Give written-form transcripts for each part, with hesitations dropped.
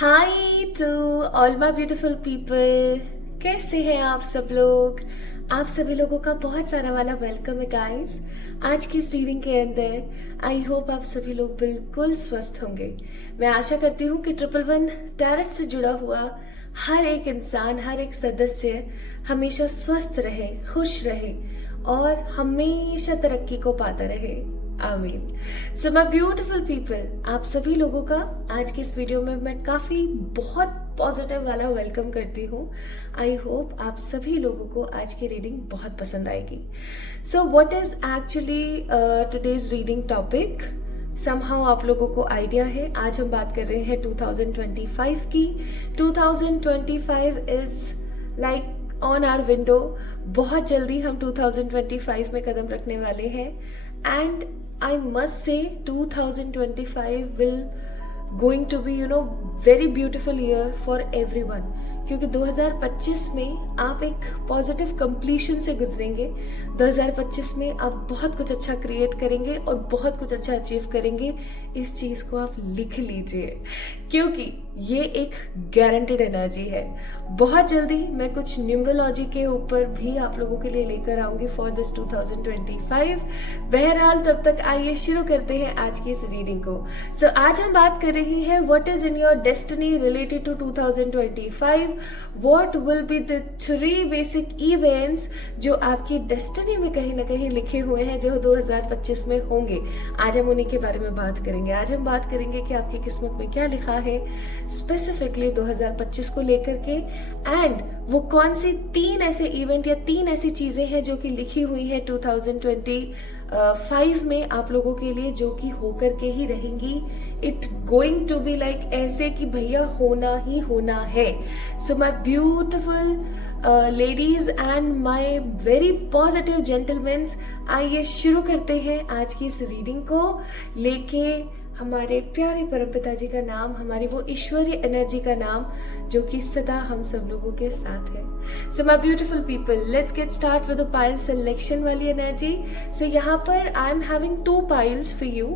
Hi to all my beautiful people. कैसे हैं आप सब लोग? आप सभी लोगों का बहुत सारा वाला वेलकम है गाइस आज की इस रीडिंग के अंदर। आई होप आप सभी लोग बिल्कुल स्वस्थ होंगे। मैं आशा करती हूँ कि 111 टैरेट से जुड़ा हुआ हर एक इंसान, हर एक सदस्य हमेशा स्वस्थ रहे, खुश रहे और हमेशा तरक्की को पाता रहे। आमीन। सो माय ब्यूटीफुल पीपल, आप सभी लोगों का आज की इस वीडियो में मैं काफ़ी बहुत पॉजिटिव वाला वेलकम करती हूँ। आई होप आप सभी लोगों को आज की रीडिंग बहुत पसंद आएगी। So what is actually today's reading topic? Somehow आप लोगों को आइडिया है। आज हम बात कर रहे हैं 2025 की। 2025 is like on our window. बहुत जल्दी हम 2025 में कदम रखने वाले हैं and I must say 2025 will going to be very beautiful year for everyone, क्योंकि 2025 में आप एक पॉजिटिव कंप्लीशन से गुजरेंगे। 2025 में आप बहुत कुछ अच्छा क्रिएट करेंगे और बहुत कुछ अच्छा अचीव करेंगे। इस चीज़ को आप लिख लीजिए क्योंकि ये एक गारंटेड एनर्जी है। बहुत जल्दी मैं कुछ न्यूमरोलॉजी के ऊपर भी आप लोगों के लिए लेकर आऊंगी फॉर दिस 2025। बहरहाल तब तक आइए शुरू करते हैं आज की इस रीडिंग को। सो आज हम बात कर रही हैं what is in your destiny related to 2025। What will be the 3 basic events जो आपकी डेस्टिनी में कहीं ना कहीं लिखे हुए हैं, जो 2025 में होंगे। आज हम उन्हीं के बारे में बात करेंगे। आज हम बात करेंगे कि आपकी किस्मत में क्या लिखा है स्पेसिफिकली 2025 को लेकर के, एंड वो कौन सी 3 ऐसे इवेंट या 3 ऐसी चीजें हैं जो कि लिखी हुई है 2025 में आप लोगों के लिए, जो कि होकर के ही रहेंगी। It going to be like ऐसे कि भैया होना ही होना है। So my beautiful ladies and my very positive gentlemans, आइए शुरू करते हैं आज की इस रीडिंग को लेके हमारे प्यारे परमपिता जी का नाम, हमारी वो ईश्वरीय एनर्जी का नाम जो कि सदा हम सब लोगों के साथ है। So my beautiful people, let's get start with the pile selection वाली एनर्जी। सो यहाँ पर I am having 2 piles for you.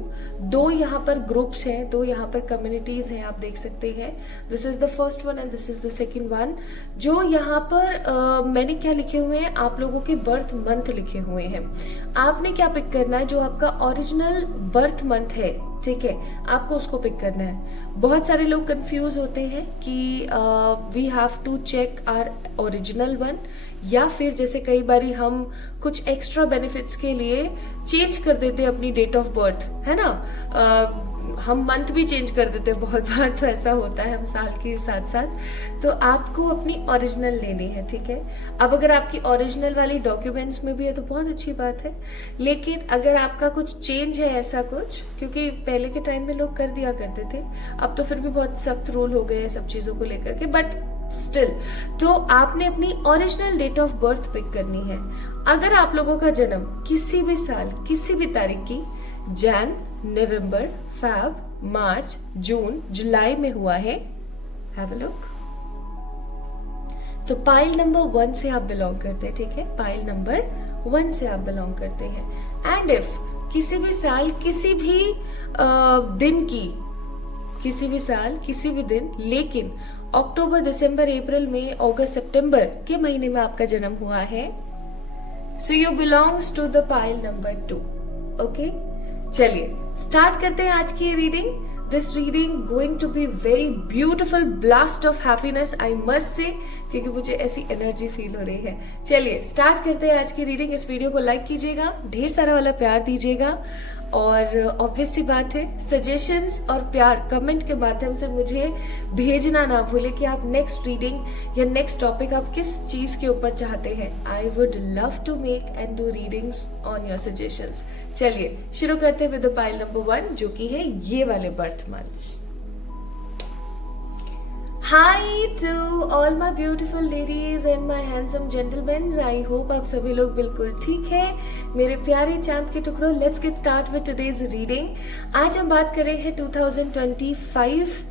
2 यहाँ पर ग्रुप्स हैं, 2 यहाँ पर कम्युनिटीज हैं, आप देख सकते हैं। This is the first one and this is the second one. जो यहाँ पर मैंने क्या लिखे हुए हैं, आप लोगों के बर्थ मंथ लिखे हुए हैं। आपने क्या पिक करना है? जो आपका ओरिजिनल बर्थ मंथ है, ठीक है, आपको उसको पिक करना है। बहुत सारे लोग कंफ्यूज होते हैं कि we have to check our original one, या फिर जैसे कई बारी हम कुछ एक्स्ट्रा बेनिफिट्स के लिए चेंज कर देते हैं अपनी डेट ऑफ बर्थ, है ना। हम मंथ भी चेंज कर देते हैं बहुत बार, तो ऐसा होता है हम साल के साथ साथ। तो आपको अपनी ओरिजिनल लेनी है, ठीक है। अब अगर आपकी ओरिजिनल वाली डॉक्यूमेंट्स में भी है तो बहुत अच्छी बात है, लेकिन अगर आपका कुछ चेंज है ऐसा कुछ, क्योंकि पहले के टाइम में लोग कर दिया करते थे, अब तो फिर भी बहुत सख्त रूल हो गए हैं सब चीज़ों को लेकर के, बट स्टिल तो आपने अपनी original date of birth pick करनी है। अगर आप लोगों का जन्म किसी भी साल किसी भी तारीख की Jain, November, Feb, March, June, जुलाई में हुआ है, हैव अ लुक, तो पाइल नंबर 1 से आप बिलोंग करते हैं, ठीक है। पाइल नंबर 1 से आप बिलोंग करते हैं। एंड इफ किसी भी साल किसी भी दिन की, किसी भी साल किसी भी दिन, लेकिन अक्टूबर, दिसंबर, अप्रैल, मई, अगस्त, सितंबर के महीने में आपका जन्म हुआ है, so you belongs to the pile number 2। Okay, चलिए स्टार्ट करते हैं आज की reading. This reading going to be very beautiful blast of happiness, I must say, क्योंकि मुझे ऐसी एनर्जी फील हो रही है। चलिए स्टार्ट करते हैं आज की रीडिंग। इस वीडियो को लाइक कीजिएगा, ढेर सारा वाला प्यार दीजिएगा, और ऑब्वियस सी बात है सजेशंस और प्यार कमेंट के माध्यम से मुझे भेजना ना भूले कि आप नेक्स्ट रीडिंग या नेक्स्ट टॉपिक आप किस चीज़ के ऊपर चाहते हैं। I would love to make and do readings on your suggestions. चलिए शुरू करते हैं विद द पाइल नंबर 1, जो कि है ये वाले birth months. Hi to all my beautiful ladies and my handsome gentlemen, I hope आप सभी लोग बिल्कुल ठीक है मेरे प्यारे चांद के टुकड़ों। Let's get start with today's reading. आज हम बात कर रहे हैं 2025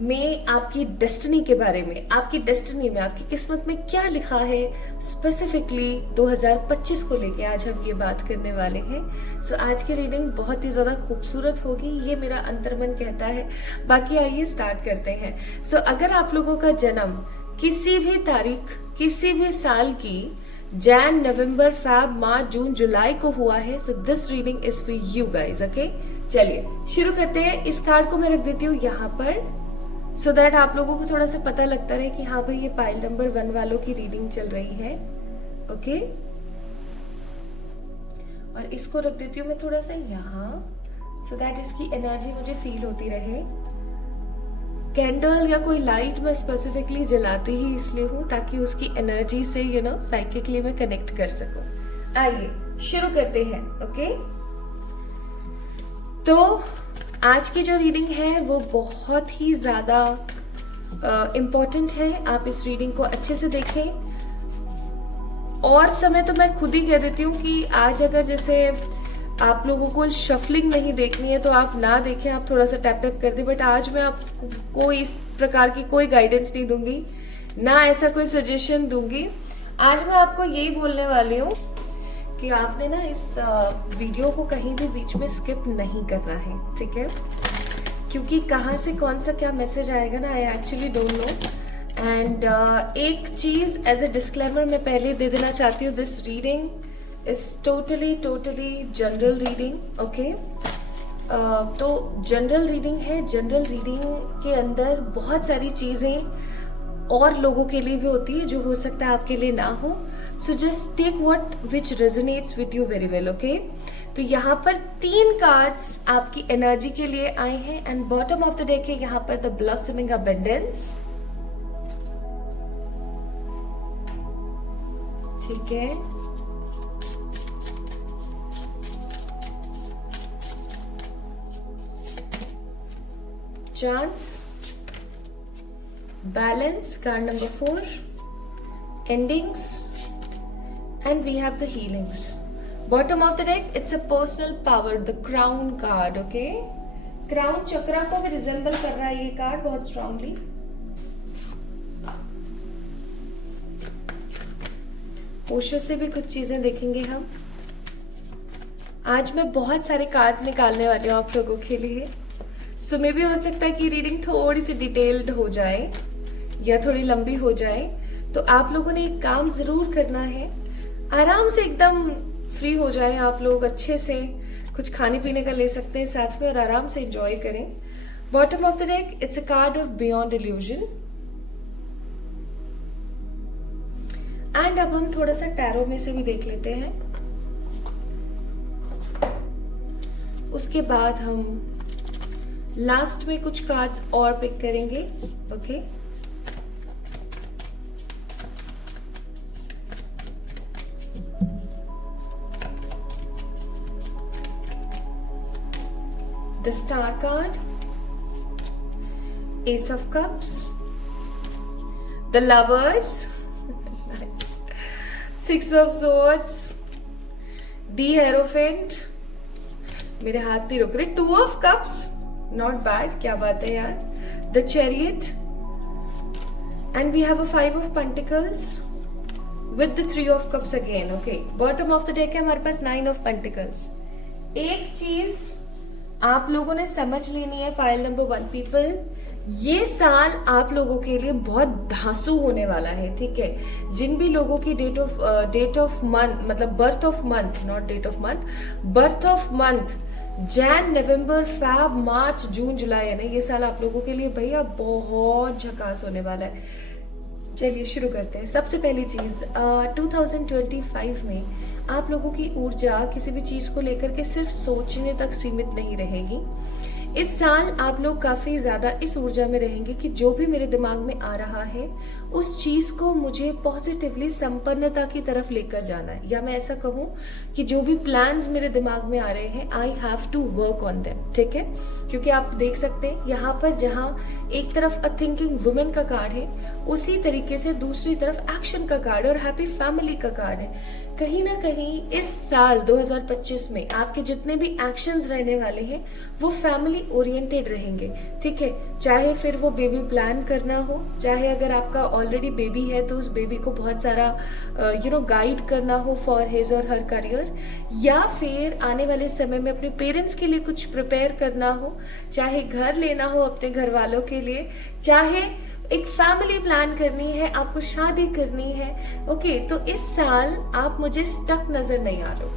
में आपकी डेस्टिनी के बारे में, आपकी डेस्टिनी में, आपकी किस्मत में क्या लिखा है स्पेसिफिकली 2025 को लेके आज हम ये बात करने वाले हैं। सो आज की रीडिंग बहुत ही ज्यादा खूबसूरत होगी, ये मेरा अंतर्मन कहता है। बाकी आइए स्टार्ट करते हैं। सो अगर आप लोगों का जन्म किसी भी तारीख, किसी भी साल की Jain, November, Feb, March, June, जुलाई को हुआ है, so this reading is for you guys. Okay, चलिए शुरू करते हैं। इस कार्ड को मैं रख देती हूँ यहाँ पर, सो दैट आप लोगों को थोड़ा सा पता लगता रहे कि हाँ भाई ये पाइल नंबर 1 वालों की रीडिंग चल रही है। ओके, और इसको रख देती हूँ मैं थोड़ा सा यहाँ, सो दैट इसकी एनर्जी मुझे फील होती रहे। कैंडल या कोई लाइट मैं स्पेसिफिकली जलाती ही इसलिए हूँ ताकि उसकी एनर्जी से साइकिकली मैं कनेक्ट कर सकूं। आइए शुरू करते हैं। ओके, तो आज की जो रीडिंग है वो बहुत ही ज्यादा इम्पोर्टेंट है। आप इस रीडिंग को अच्छे से देखें, और समय तो मैं खुद ही कह देती हूँ कि आज अगर जैसे आप लोगों को शफलिंग नहीं देखनी है तो आप ना देखें, आप थोड़ा सा टैप टैप कर दें। बट आज मैं आपको इस प्रकार की कोई गाइडेंस नहीं दूंगी, ना ऐसा कोई सजेशन दूंगी। आज मैं आपको यही बोलने वाली हूँ कि आपने ना इस वीडियो को कहीं भी बीच में स्किप नहीं करना है, ठीक है? क्योंकि कहाँ से कौन सा क्या मैसेज आएगा ना, I actually don't know. And एक चीज एज अ डिस्क्लेमर मैं पहले दे देना चाहती हूँ, this reading is totally general reading. Okay, तो जनरल रीडिंग है। जनरल रीडिंग के अंदर बहुत सारी चीजें और लोगों के लिए भी होती है जो हो सकता है आपके लिए ना हो। So just take what which resonates with you very well. Okay, तो यहाँ पर 3 कार्ड्स आपकी एनर्जी के लिए आए हैं, and bottom of the deck है यहाँ पर द ब्लॉसमिंग अबंडेंस। ठीक है, chance, balance, card number 4, endings, and we have the healings. Bottom of the deck, it's a personal power, the crown card. Okay, crown चक्रा को भी resemble कर रहा है ये कार्ड बहुत स्ट्रांगली। ओशो से भी कुछ चीजें देखेंगे हम। आज मैं बहुत सारे कार्ड्स निकालने वाली हूँ आप लोगों के लिए। सो मे भी हो सकता है कि रीडिंग थोड़ी सी डिटेल्ड हो जाए या थोड़ी लंबी हो जाए, तो आप लोगों ने एक काम जरूर करना है, आराम से एकदम फ्री हो जाए आप लोग, अच्छे से कुछ खाने पीने का ले सकते हैं साथ में और आराम से एंजॉय करें। Bottom of the deck, it's a card of beyond illusion. And अब हम थोड़ा सा टैरो में से भी देख लेते हैं, उसके बाद हम लास्ट में कुछ कार्ड्स और पिक करेंगे। Okay, the star card, S of cups, the lovers, six of swords, the hierophant, मेरे हाथ नहीं रुक रहे, 2 ऑफ कप्स, नॉट बैड, क्या बात है यार, the chariot, and we have a 5 of pentacles with the 3 of cups again. Okay, bottom of the deck है हमारे पास 9 ऑफ पेंटिकल्स। एक चीज आप लोगों ने समझ लेनी है पाइल नंबर 1 पीपल, ये साल आप लोगों के लिए बहुत धांसू होने वाला है, ठीक है? जिन भी लोगों की डेट ऑफ मंथ, मतलब birth of month, not date of month, birth of month Jan, November, Feb, March, June, July है ना, ये साल आप लोगों के लिए भैया बहुत झकास होने वाला है। चलिए शुरू करते हैं। सबसे पहली चीज, 2025 में आप लोगों की ऊर्जा किसी भी चीज को लेकर के सिर्फ सोचने तक सीमित नहीं रहेगी। इस साल आप लोग काफी ज्यादा इस ऊर्जा में रहेंगे कि जो भी मेरे दिमाग में आ रहा है उस चीज को मुझे पॉजिटिवली संपन्नता की तरफ लेकर जाना है, या मैं ऐसा कहूं कि जो भी प्लान्स मेरे दिमाग में आ रहे हैं, I have to work on them, ठीक है? क्योंकि आप देख सकते हैं यहाँ पर जहाँ एक तरफ अ थिंकिंग वुमेन का कार्ड है, उसी तरीके से दूसरी तरफ एक्शन का कार्ड और हैप्पी फैमिली का कार्ड है। कहीं ना कहीं इस साल 2025 में आपके जितने भी एक्शंस रहने वाले हैं वो फैमिली ओरिएंटेड रहेंगे, ठीक है। चाहे फिर वो बेबी प्लान करना हो, चाहे अगर आपका ऑलरेडी बेबी है तो उस बेबी को बहुत सारा गाइड करना हो फॉर हिज और हर करियर, या फिर आने वाले समय में अपने पेरेंट्स के लिए कुछ प्रिपेयर करना हो, चाहे घर लेना हो अपने घर वालों के लिए, चाहे एक फैमिली प्लान करनी है, आपको शादी करनी है। ओके, तो इस साल आप मुझे स्टक नजर नहीं आ रहे हो।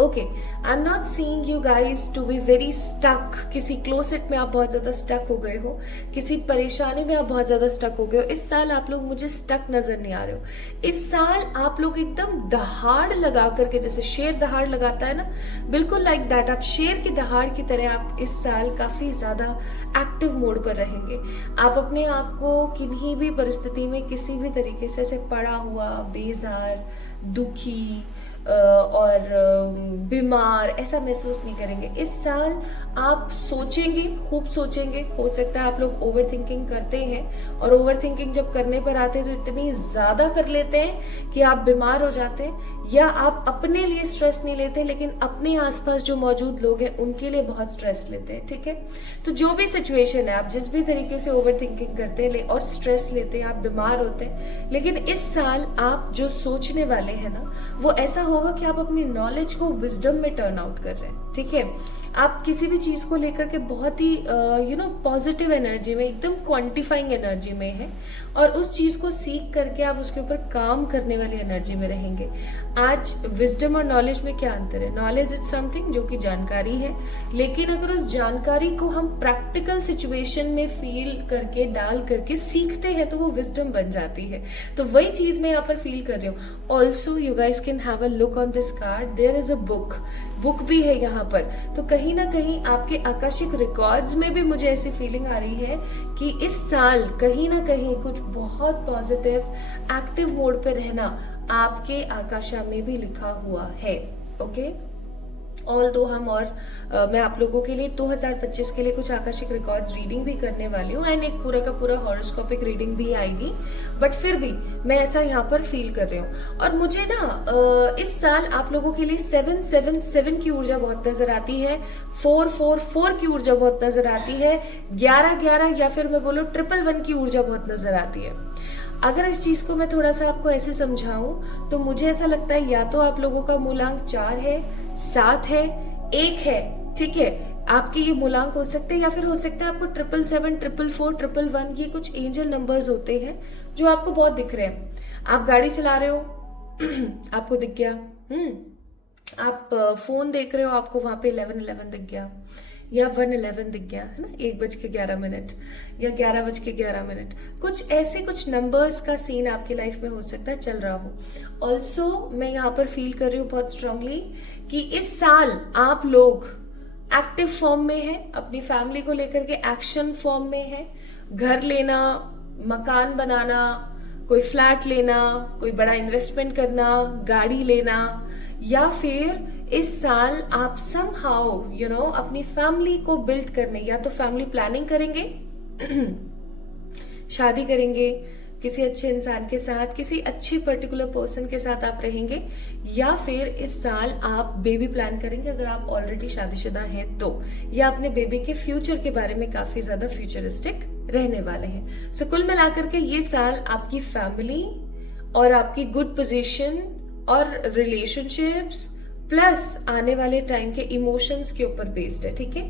Okay, I am not seeing you guys to be very stuck. किसी क्लोसेट में आप बहुत ज्यादा स्टक हो गए हो, किसी परेशानी में आप बहुत ज्यादा स्टक हो गए हो। इस साल आप लोग मुझे स्टक नजर नहीं आ रहे हो। इस साल आप लोग एकदम दहाड़ लगा करके, जैसे शेर दहाड़ लगाता है ना, बिल्कुल लाइक दैट, आप शेर की दहाड़ की तरह आप इस साल काफी ज्यादा एक्टिव मोड पर रहेंगे। आप अपने आप को किन्हीं भी परिस्थिति में किसी भी तरीके से ऐसे पड़ा हुआ, बेजार, दुखी और बीमार ऐसा महसूस नहीं करेंगे। इस साल आप सोचेंगे, खूब सोचेंगे। हो सकता है आप लोग ओवर थिंकिंग करते हैं, और ओवर थिंकिंग जब करने पर आते हैं तो इतनी ज्यादा कर लेते हैं कि आप बीमार हो जाते हैं, या आप अपने लिए स्ट्रेस नहीं लेते लेकिन अपने आसपास जो मौजूद लोग हैं उनके लिए बहुत स्ट्रेस लेते हैं, ठीक है। तो जो भी सिचुएशन है, आप जिस भी तरीके से ओवर थिंकिंग करते हैं और स्ट्रेस लेते हैं, आप बीमार होते हैं, लेकिन इस साल आप जो सोचने वाले हैं ना, वो ऐसा होगा कि आप अपनी नॉलेज को विजडम में टर्न आउट कर रहे हैं, ठीक है। आप किसी भी चीज को लेकर के बहुत ही पॉजिटिव एनर्जी में, एकदम क्वांटिफाइंग एनर्जी में है, और उस चीज को सीख करके आप उसके ऊपर काम करने वाली एनर्जी में रहेंगे। आज विजडम और नॉलेज में क्या अंतर है? नॉलेज इज समथिंग जो कि जानकारी है, लेकिन अगर उस जानकारी को हम प्रैक्टिकल सिचुएशन में फील करके, डाल करके सीखते हैं तो वो विजडम बन जाती है। तो वही चीज मैं यहाँ पर फील कर रही हूँ। Also you guys can have a look on this card, there is a book भी है यहाँ पर। तो कहीं ना कहीं आपके आकाशिक रिकॉर्ड्स में भी मुझे ऐसी फीलिंग आ रही है कि इस साल कहीं ना कहीं कुछ बहुत पॉजिटिव एक्टिव मोड पे रहना आपके आकाशा में भी लिखा हुआ है। ओके, ऑल दो हम मैं आप लोगों के लिए 2025 के लिए कुछ आकाशिक रिकॉर्ड्स रीडिंग भी करने वाली हूँ, एंड एक पूरा का पूरा हॉरोस्कोपिक रीडिंग भी आएगी, बट फिर भी मैं ऐसा यहाँ पर फील कर रही हूँ। और मुझे ना इस साल आप लोगों के लिए 777 की ऊर्जा बहुत नजर आती है, 444 की ऊर्जा बहुत नजर आती है, 1111 या फिर मैं बोलूँ 111 की ऊर्जा बहुत नजर आती है। अगर इस चीज को मैं थोड़ा सा आपको ऐसे समझाऊं तो मुझे ऐसा लगता है या तो आप लोगों का मूलांक 4 है, 7 है, 1 है, ठीक है, आपके ये मूलांक हो सकते हैं, या फिर हो सकता है आपको 777, 444, 111 ये कुछ एंजल नंबर्स होते हैं जो आपको बहुत दिख रहे हैं। आप गाड़ी चला रहे हो आपको दिख गया, आप फोन देख रहे हो, आपको वहां पे 1111 दिख गया, या 111 दिख गया, है ना, 1:11 या 11:11। कुछ ऐसे कुछ नंबर्स का सीन आपकी लाइफ में हो सकता है चल रहा हो। ऑल्सो मैं यहाँ पर फील कर रही हूँ बहुत स्ट्रांगली कि इस साल आप लोग एक्टिव फॉर्म में है, अपनी फैमिली को लेकर के एक्शन फॉर्म में है। घर लेना, मकान बनाना, कोई फ्लैट लेना, कोई बड़ा इन्वेस्टमेंट करना, गाड़ी लेना, या फिर इस साल आप समहाउ अपनी फैमिली को बिल्ड करने, या तो फैमिली प्लानिंग करेंगे शादी करेंगे किसी अच्छे इंसान के साथ, किसी अच्छे पर्टिकुलर पर्सन के साथ आप रहेंगे, या फिर इस साल आप बेबी प्लान करेंगे अगर आप ऑलरेडी शादीशुदा हैं तो, या अपने बेबी के फ्यूचर के बारे में काफी ज्यादा फ्यूचरिस्टिक रहने वाले हैं। सो कुल मिलाकर के ये साल आपकी फैमिली और आपकी गुड पोजीशन और रिलेशनशिप्स प्लस आने वाले टाइम के इमोशंस के ऊपर बेस्ड है, ठीक है।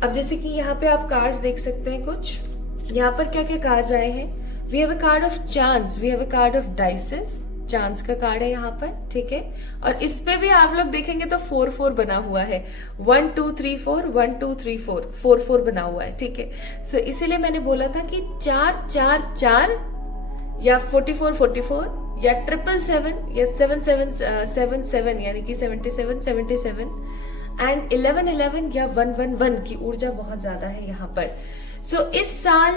अब जैसे कि यहाँ पे आप कार्ड्स देख सकते हैं, कुछ यहाँ पर क्या क्या कार्ड्स आए हैं। We have a card of chance, we have a card of dices, chance का कार्ड है यहाँ पर, ठीक है। और इस पे भी आप लोग देखेंगे तो 4-4 बना हुआ है, 1 2 3 4 1 2 3 4 4 बना हुआ है, ठीक है। सो इसीलिए मैंने बोला था कि 4-4-4 या 44-44 या 777 या 777 यानी कि 77 एंड 11 या 111 की ऊर्जा बहुत ज्यादा है यहाँ पर। सो इस साल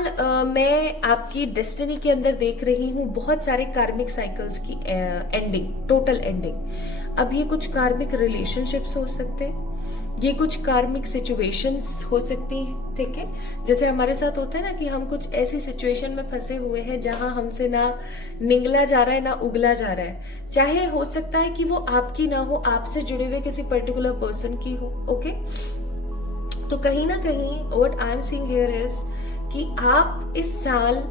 मैं आपकी डेस्टिनी के अंदर देख रही हूँ बहुत सारे कार्मिक साइकिल्स की एंडिंग, टोटल एंडिंग। अब ये कुछ कार्मिक रिलेशनशिप्स हो सकते हैं, ये कुछ कार्मिक सिचुएशंस हो सकती हैं, ठीक है। जैसे हमारे साथ होता है ना कि हम कुछ ऐसी सिचुएशन में फंसे हुए हैं जहां हमसे ना निगला जा रहा है ना उगला जा रहा है। चाहे हो सकता है कि वो आपकी ना हो, आपसे जुड़े हुए किसी पर्टिकुलर पर्सन की हो, ओके। तो कहीं ना कहीं what I am seeing here is कि आप इस साल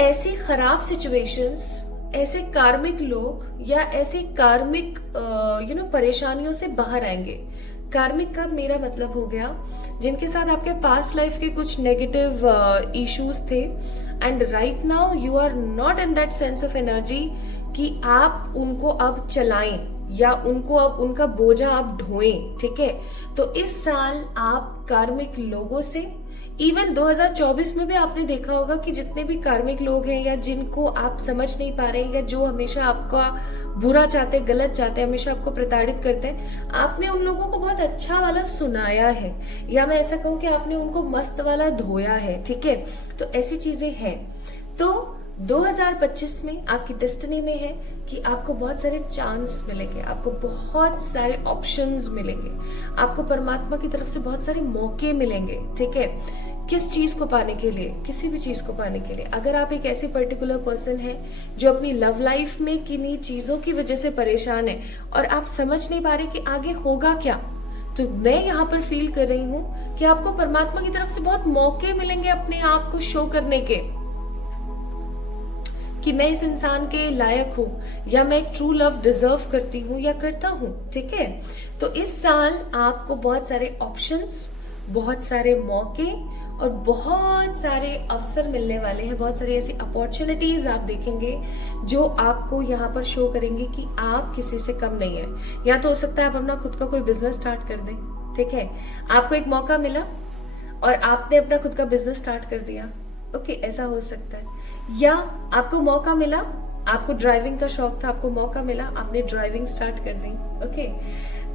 ऐसी खराब सिचुएशंस, ऐसे कार्मिक लोग या ऐसे कार्मिक परेशानियों से बाहर आएंगे। कार्मिक का मेरा मतलब हो गया जिनके साथ आपके पास्ट लाइफ के कुछ नेगेटिव इश्यूज थे and right now you are not in that sense of energy कि आप उनको अब चलाएं या उनको अब उनका बोझा आप ढोएं, ठीक है। तो इस साल आप कार्मिक लोगों से, इवन 2024 में भी आपने देखा होगा कि जितने भी कार्मिक लोग हैं या जिनको आप समझ नहीं पा रहे हैं या जो हमेशा आपका बुरा चाहते हैं, गलत चाहते हैं, हमेशा आपको प्रताड़ित करते हैं, आपने उन लोगों को बहुत अच्छा वाला सुनाया है, या मैं ऐसा कहूं कि आपने उनको मस्त वाला धोया है, ठीक है। तो ऐसी चीजें हैं। तो 2025 में आपकी डेस्टिनी में है कि आपको बहुत सारे चांस मिलेंगे, आपको बहुत सारे ऑप्शंस मिलेंगे, आपको परमात्मा की तरफ से बहुत सारे मौके मिलेंगे, ठीक है। किस चीज को पाने के लिए, किसी भी चीज को पाने के लिए। अगर आप एक ऐसे पर्टिकुलर पर्सन है जो अपनी लव लाइफ में किन्हीं चीजों की वजह से परेशान है और आप समझ नहीं पा रहे कि आगे होगा क्या, तो मैं यहाँ पर फील कर रही हूँ कि आपको परमात्मा की तरफ से बहुत मौके मिलेंगे अपने आप को शो करने के कि मैं इस इंसान के लायक हूं या मैं एक ट्रू लव डिजर्व करती हूँ या करता हूं, ठीक है। तो इस साल आपको बहुत सारे ऑप्शंस, बहुत सारे मौके और बहुत सारे अवसर मिलने वाले हैं। बहुत सारी ऐसी अपॉर्चुनिटीज आप देखेंगे जो आपको यहाँ पर शो करेंगे कि आप किसी से कम नहीं है। या तो हो सकता है आप अपना खुद का कोई बिजनेस स्टार्ट कर दें, ठीक है। आपको एक मौका मिला और आपने अपना खुद का बिजनेस स्टार्ट कर दिया, ओके, ऐसा हो सकता है। या आपको मौका मिला, आपको ड्राइविंग का शौक था, आपको मौका मिला, आपने ड्राइविंग स्टार्ट कर दी, ओके।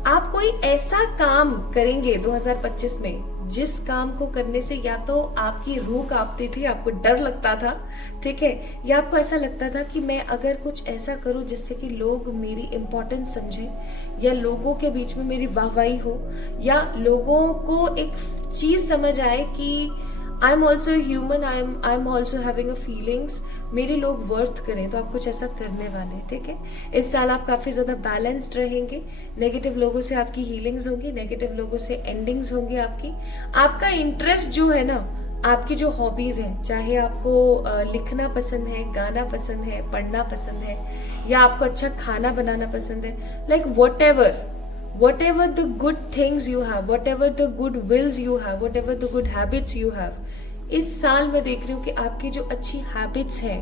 आप कोई ऐसा काम करेंगे 2025 में जिस काम को करने से या तो आपकी रूह कांपती थी, आपको डर लगता था, ठीक है, या आपको ऐसा लगता था कि मैं अगर कुछ ऐसा करूं जिससे कि लोग मेरी इंपॉर्टेंस समझें या लोगों के बीच में मेरी वाहवाही हो या लोगों को एक चीज समझ आए कि आई am also human, I am also having a feelings, मेरे लोग वर्थ करें, तो आप कुछ ऐसा करने वाले हैं, ठीक है। इस साल आप काफी ज्यादा बैलेंस्ड रहेंगे। नेगेटिव लोगों से आपकी हीलिंग्स होंगी, नेगेटिव लोगों से एंडिंग्स होंगी आपकी। आपका इंटरेस्ट जो है ना, आपकी जो हॉबीज हैं, चाहे आपको लिखना पसंद है, गाना पसंद है, पढ़ना पसंद है, या आपको अच्छा खाना बनाना पसंद है, like whatever the good things you have, whatever the good wills you have, whatever the good habits you have, इस साल मैं देख रही हूँ कि आपकी जो अच्छी हैबिट्स हैं,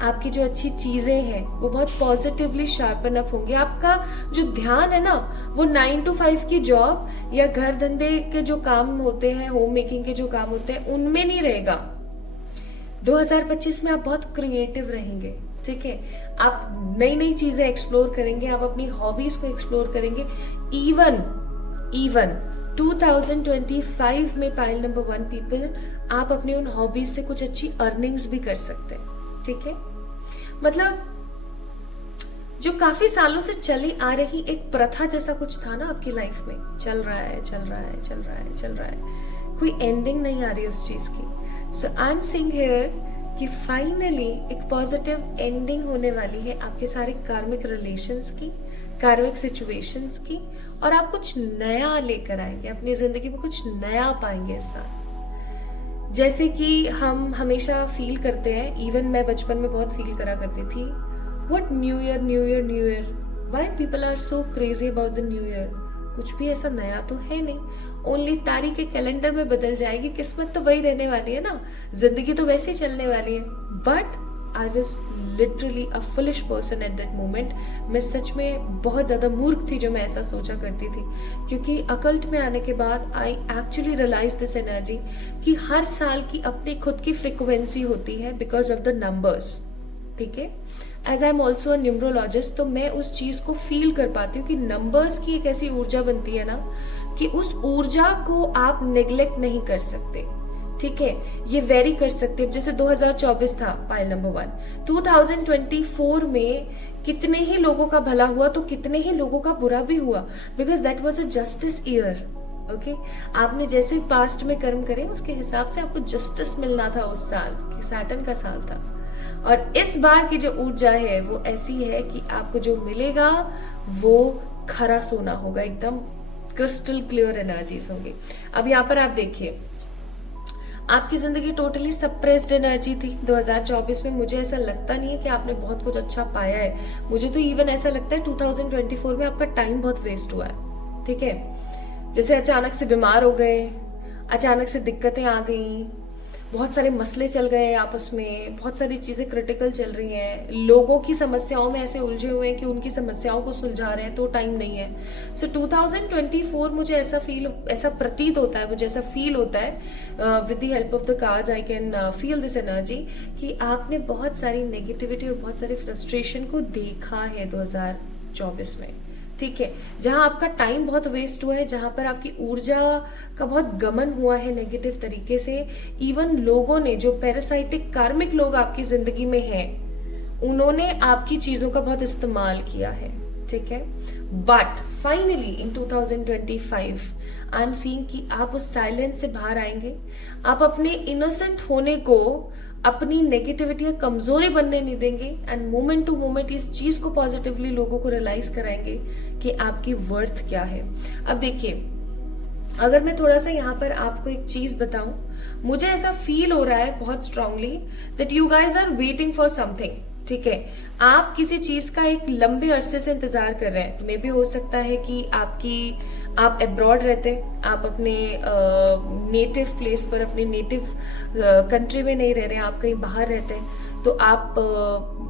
आपकी जो अच्छी चीजें हैं, वो बहुत पॉजिटिवली शार्पन अप होंगे। आपका जो ध्यान है ना, वो 9 to 5 की जॉब या घर धंधे के जो काम होते हैं, होम मेकिंग के जो काम होते हैं, उनमें नहीं रहेगा। 2025 में आप बहुत क्रिएटिव रहेंगे, ठीक है। आप नई नई चीजें एक्सप्लोर करेंगे, आप अपनी हॉबीज को एक्सप्लोर करेंगे। इवन 2025 में पाइल नंबर 1 पीपल, आप अपनी उन हॉबीज से कुछ अच्छी अर्निंग्स भी कर सकते हैं, ठीक है। मतलब जो काफी सालों से चली आ रही एक प्रथा जैसा कुछ था ना आपकी लाइफ में, चल रहा है, कोई एंडिंग नहीं आ रही उस चीज की। सो आई एम सेइंग हियर कि फाइनली एक पॉजिटिव एंडिंग होने वाली है आपके सारे कार्मिक रिलेशंस की, कार्मिक सिचुएशंस की, और आप कुछ नया लेकर आएंगे अपनी जिंदगी में, कुछ नया पाएंगे इस साल। जैसे कि हम हमेशा फील करते हैं, इवन मैं बचपन में बहुत फील करा करती थी, what new year, why people are so crazy about the new year. कुछ भी ऐसा नया तो है नहीं, ओनली तारीख के कैलेंडर में बदल जाएगी, किस्मत तो वही रहने वाली है ना, जिंदगी तो वैसे ही चलने वाली है। But I was literally a foolish person at that moment. मैं सच में बहुत ज्यादा मूर्ख थी जो मैं ऐसा सोचा करती थी, क्योंकि अकल्ट में आने के बाद I actually realise this energy कि हर साल की अपनी खुद की फ्रिक्वेंसी होती है बिकॉज ऑफ द नंबर्स, ठीक है। As I am also a numerologist, तो मैं उस चीज को फील कर पाती हूँ कि नंबर्स की एक ऐसी ऊर्जा बनती है ना कि उस ऊर्जा को आप नेग्लेक्ट नहीं कर सकते, ठीक है। ये वेरी कर सकते हैं। जैसे 2024 था पाइल नंबर 1, 2024 में कितने ही लोगों का भला हुआ तो कितने ही लोगों का बुरा भी हुआ, because that was a justice year. Okay, आपने जैसे पास्ट में कर्म करे उसके हिसाब से आपको जस्टिस मिलना था उस साल, कि सैटर्न का साल था। और इस बार की जो ऊर्जा है वो ऐसी है कि आपको जो मिलेगा वो खरा सोना होगा, एकदम क्रिस्टल क्लियर एनर्जीज होंगी। अब यहाँ पर आप देखिए, आपकी जिंदगी टोटली सप्रेस्ड एनर्जी थी 2024 में। मुझे ऐसा लगता नहीं है कि आपने बहुत कुछ अच्छा पाया है। मुझे तो इवन ऐसा लगता है 2024 में आपका टाइम बहुत वेस्ट हुआ है। ठीक है, जैसे अचानक से बीमार हो गए, अचानक से दिक्कतें आ गई, बहुत सारे मसले चल गए आपस में, बहुत सारी चीजें क्रिटिकल चल रही हैं, लोगों की समस्याओं में ऐसे उलझे हुए हैं कि उनकी समस्याओं को सुलझा रहे हैं, तो टाइम नहीं है। सो 2024 मुझे ऐसा प्रतीत होता है, मुझे ऐसा फील होता है with the help of the cards I can feel this energy कि आपने बहुत सारी नेगेटिविटी और बहुत सारी फ्रस्ट्रेशन को देखा है 2024 में। ठीक है, जहां आपका टाइम बहुत वेस्ट हुआ है, जहां पर आपकी ऊर्जा का बहुत गमन हुआ है नेगेटिव तरीके से। इवन लोगों ने, जो पैरासाइटिक कार्मिक लोग आपकी जिंदगी में हैं, उन्होंने आपकी चीजों का बहुत इस्तेमाल किया है। ठीक है, but finally in 2025 I am seeing कि आप उस साइलेंस से बाहर आएंगे। आप अपने इनोसेंट होने को, अपनी नेगेटिविटी या कमजोरी बनने नहीं देंगे, एंड मोमेंट टू मोमेंट इस चीज को पॉजिटिवली लोगों को रियलाइज कराएंगे कि आपकी वर्थ क्या है। अब देखिए, अगर मैं थोड़ा सा यहाँ पर आपको एक चीज बताऊं, मुझे ऐसा फील हो रहा है बहुत strongly that you guys are waiting for something. ठीक है, आप किसी चीज का एक लंबे अरसे से इंतजार कर रहे हैं। मे भी हो सकता है कि आप अब्रॉड रहते हैं, आप अपने नेटिव प्लेस पर, अपने नेटिव कंट्री में नहीं रह रहे हैं, आप कहीं बाहर रहते हैं, तो आप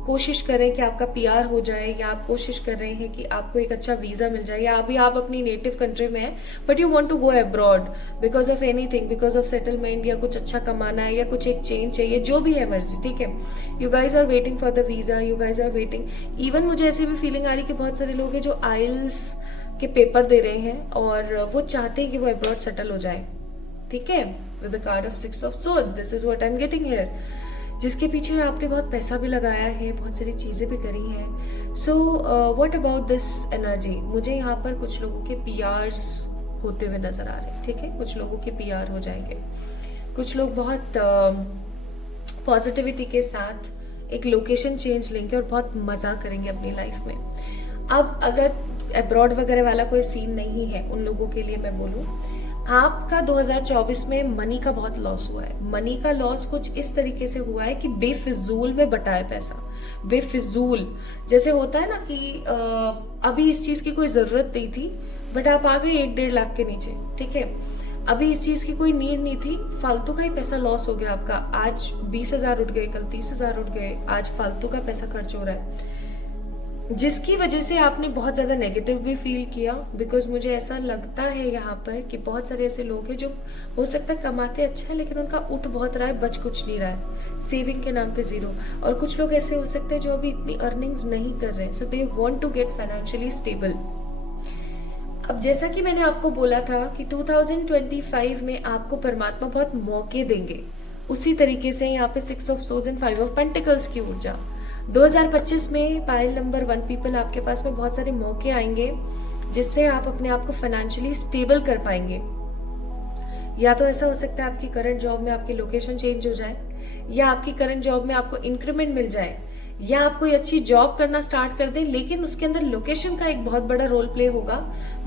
कोशिश करें कि आपका पीआर हो जाए, या आप कोशिश कर रहे हैं कि आपको एक अच्छा वीजा मिल जाए, या अभी आप अपनी नेटिव कंट्री में हैं but you want to go abroad because of anything, because of settlement, या कुछ अच्छा कमाना है, या कुछ एक चेंज चाहिए, जो भी है मर्जी। ठीक है, you guys are waiting for the visa, you guys are waiting. Even मुझे ऐसी भी फीलिंग आ रही है कि बहुत सारे लोग हैं जो आइल्स के पेपर दे रहे हैं और वो चाहते हैं कि वो अब्रॉड सेटल हो जाए। ठीक है, with the card of 6 of swords, this is what I am getting here, जिसके पीछे आपने बहुत पैसा भी लगाया है, बहुत सारी चीजें भी करी हैं। So what about this energy, मुझे यहाँ पर कुछ लोगों के पीआरस होते हुए नजर आ रहे हैं। ठीक है, कुछ लोगों के पीआर हो जाएंगे, कुछ लोग बहुत पॉजिटिविटी के साथ एक लोकेशन चेंज लेंगे और बहुत मजा करेंगे अपनी लाइफ में। अब अगर अब्रॉड वगैरह वाला कोई सीन नहीं है, उन लोगों के लिए मैं बोलूं, आपका 2024 में मनी का बहुत लॉस हुआ है। मनी का लॉस कुछ इस तरीके से हुआ है कि बेफिजूल में बटा है पैसा, बेफिजूल। जैसे होता है ना कि अभी इस चीज की कोई जरूरत नहीं थी बट आप आ गए 1-1.5 लाख के नीचे। ठीक है, अभी इस चीज की कोई नीड नहीं थी, फालतू का ही पैसा लॉस हो गया आपका। आज 20,000 उठ गए, कल 30,000 उठ गए, आज फालतू का पैसा खर्च हो रहा है, जिसकी वजह से आपने बहुत ज्यादा नेगेटिव भी फील किया। बिकॉज मुझे ऐसा लगता है यहाँ पर कि बहुत सारे ऐसे लोग हैं जो हो सकता है कमाते अच्छा है लेकिन उनका उठ बहुत रहा है, बच कुछ नहीं रहा है, सेविंग के नाम पे जीरो। और कुछ लोग ऐसे हो सकते हैं जो अभी इतनी अर्निंग्स नहीं कर रहे हैं, so they want to get financially stable. अब जैसा कि मैंने आपको बोला था कि 2025 में आपको परमात्मा बहुत मौके देंगे, उसी तरीके से यहाँ पे 6 of Swords and 5 of pentacles की ऊर्जा 2025 में पाइल नंबर 1 पीपल आपके पास में बहुत सारे मौके आएंगे जिससे आप अपने आप को फाइनेंशियली स्टेबल कर पाएंगे। या तो ऐसा हो सकता है आपकी करंट जॉब में आपकी लोकेशन चेंज हो जाए, या आपकी करंट जॉब में आपको इंक्रीमेंट मिल जाए, या आप कोई अच्छी जॉब करना स्टार्ट कर दें, लेकिन उसके अंदर लोकेशन का एक बहुत बड़ा रोल प्ले होगा।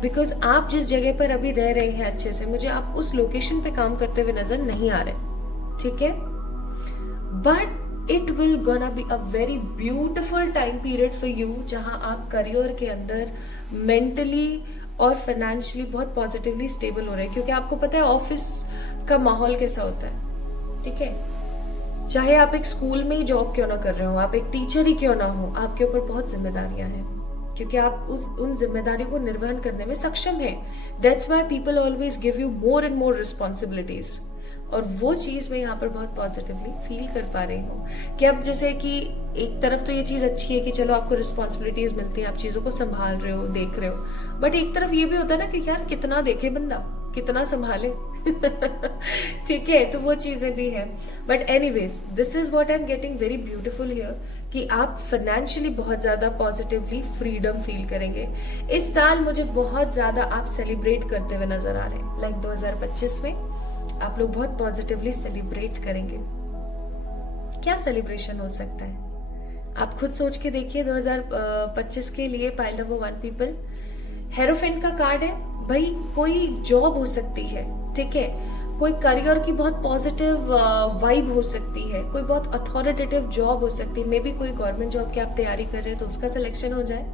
बिकॉज आप जिस जगह पर अभी रह रहे हैं अच्छे से, मुझे आप उस लोकेशन पे काम करते हुए नजर नहीं आ रहे। ठीक है, but it will gonna be a very beautiful time period for you, जहां आप करियर के अंदर मेंटली और फाइनेंशियली बहुत पॉजिटिवली स्टेबल हो रहे हैं। क्योंकि आपको पता है ऑफिस का माहौल कैसा होता है। ठीक है, चाहे आप एक स्कूल में ही जॉब क्यों ना कर रहे हो, आप एक टीचर ही क्यों ना हो, आपके ऊपर बहुत जिम्मेदारियां हैं क्योंकि आप उन जिम्मेदारियों को निर्वहन करने में सक्षम हैं। That's why people always give you more and more responsibilities. और वो चीज मैं यहाँ पर बहुत पॉजिटिवली फील कर पा रही हूँ कि अब जैसे कि एक तरफ तो ये चीज अच्छी है कि चलो आपको रिस्पॉन्सिबिलिटीज मिलती हैं, आप चीजों को संभाल रहे हो, देख रहे हो, बट एक तरफ ये भी होता है ना कि यार कितना देखे बंदा, कितना संभाले। ठीक है, तो वो चीजें भी हैं। But anyways, this is what I am getting very beautiful here कि आप फाइनेंशियली बहुत ज़्यादा पॉजिटिवली फ्रीडम फील करेंगे। इस साल मुझे बहुत ज़्यादा आप सेलिब्रेट करते हुए नजर आ रहे हैं। लाइक 2025 में आप लोग बहुत पॉजिटिवली सेलिब्रेट करेंगे। क्या सेलिब्रेशन हो सकता है? आप खुद सोच के देखिए। 2025 के लिए पाइल नंबर 1 पीपल, हेरोफेंट का कार्ड है। भाई कोई जॉब हो सकती है, ठीक है, कोई करियर की बहुत पॉजिटिव वाइब हो सकती है, कोई बहुत अथॉरिटेटिव जॉब हो सकती है। मे बी कोई गवर्नमेंट जॉब की आप तैयारी कर रहे हैं तो उसका सिलेक्शन हो जाए,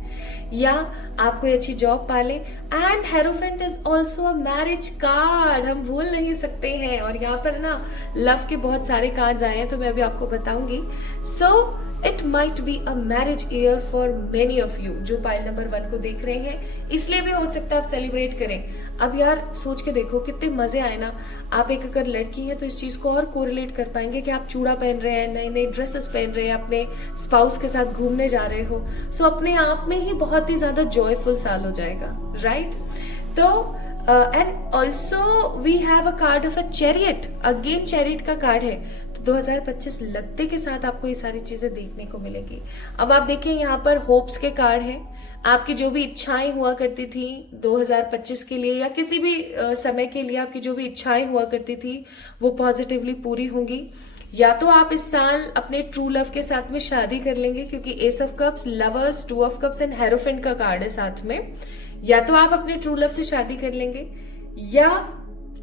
या आप कोई अच्छी जॉब पाले। And hierophant is also a marriage card, हम भूल नहीं सकते हैं। और यहाँ पर ना लव के बहुत सारे कार्ड्स आए हैं, तो मैं अभी आपको बताऊंगी। So it might be a marriage year for many of you जो पाइल नंबर 1 को देख रहे हैं, इसलिए भी हो सकता है आप सेलिब्रेट करें। अब यार सोच के देखो कितने मजे आए ना। आप एक अगर लड़की हैं तो इस चीज को और कोरिलेट कर पाएंगे कि आप चूड़ा पहन रहे हैं, नए नए ड्रेसेस पहन रहे हैं, अपने स्पाउस के साथ घूमने जा रहे हो। सो अपने आप में ही बहुत ही ज्यादा जॉयफुल साल हो जाएगा, राइट? तो and also we have a card of a chariot, again chariot का कार्ड है। 2025 लगते के साथ आपको ये सारी चीजें देखने को मिलेगी। अब आप देखिए यहाँ पर होप्स के कार्ड हैं। आपकी जो भी इच्छाएं हुआ करती थी 2025 के लिए, या किसी भी समय के लिए आपकी जो भी इच्छाएं हुआ करती थी वो पॉजिटिवली पूरी होंगी। या तो आप इस साल अपने ट्रू लव के साथ में शादी कर लेंगे, क्योंकि S of cups, lovers, 2 of cups and hierophant का कार्ड है साथ में। या तो आप अपने ट्रू लव से शादी कर लेंगे, या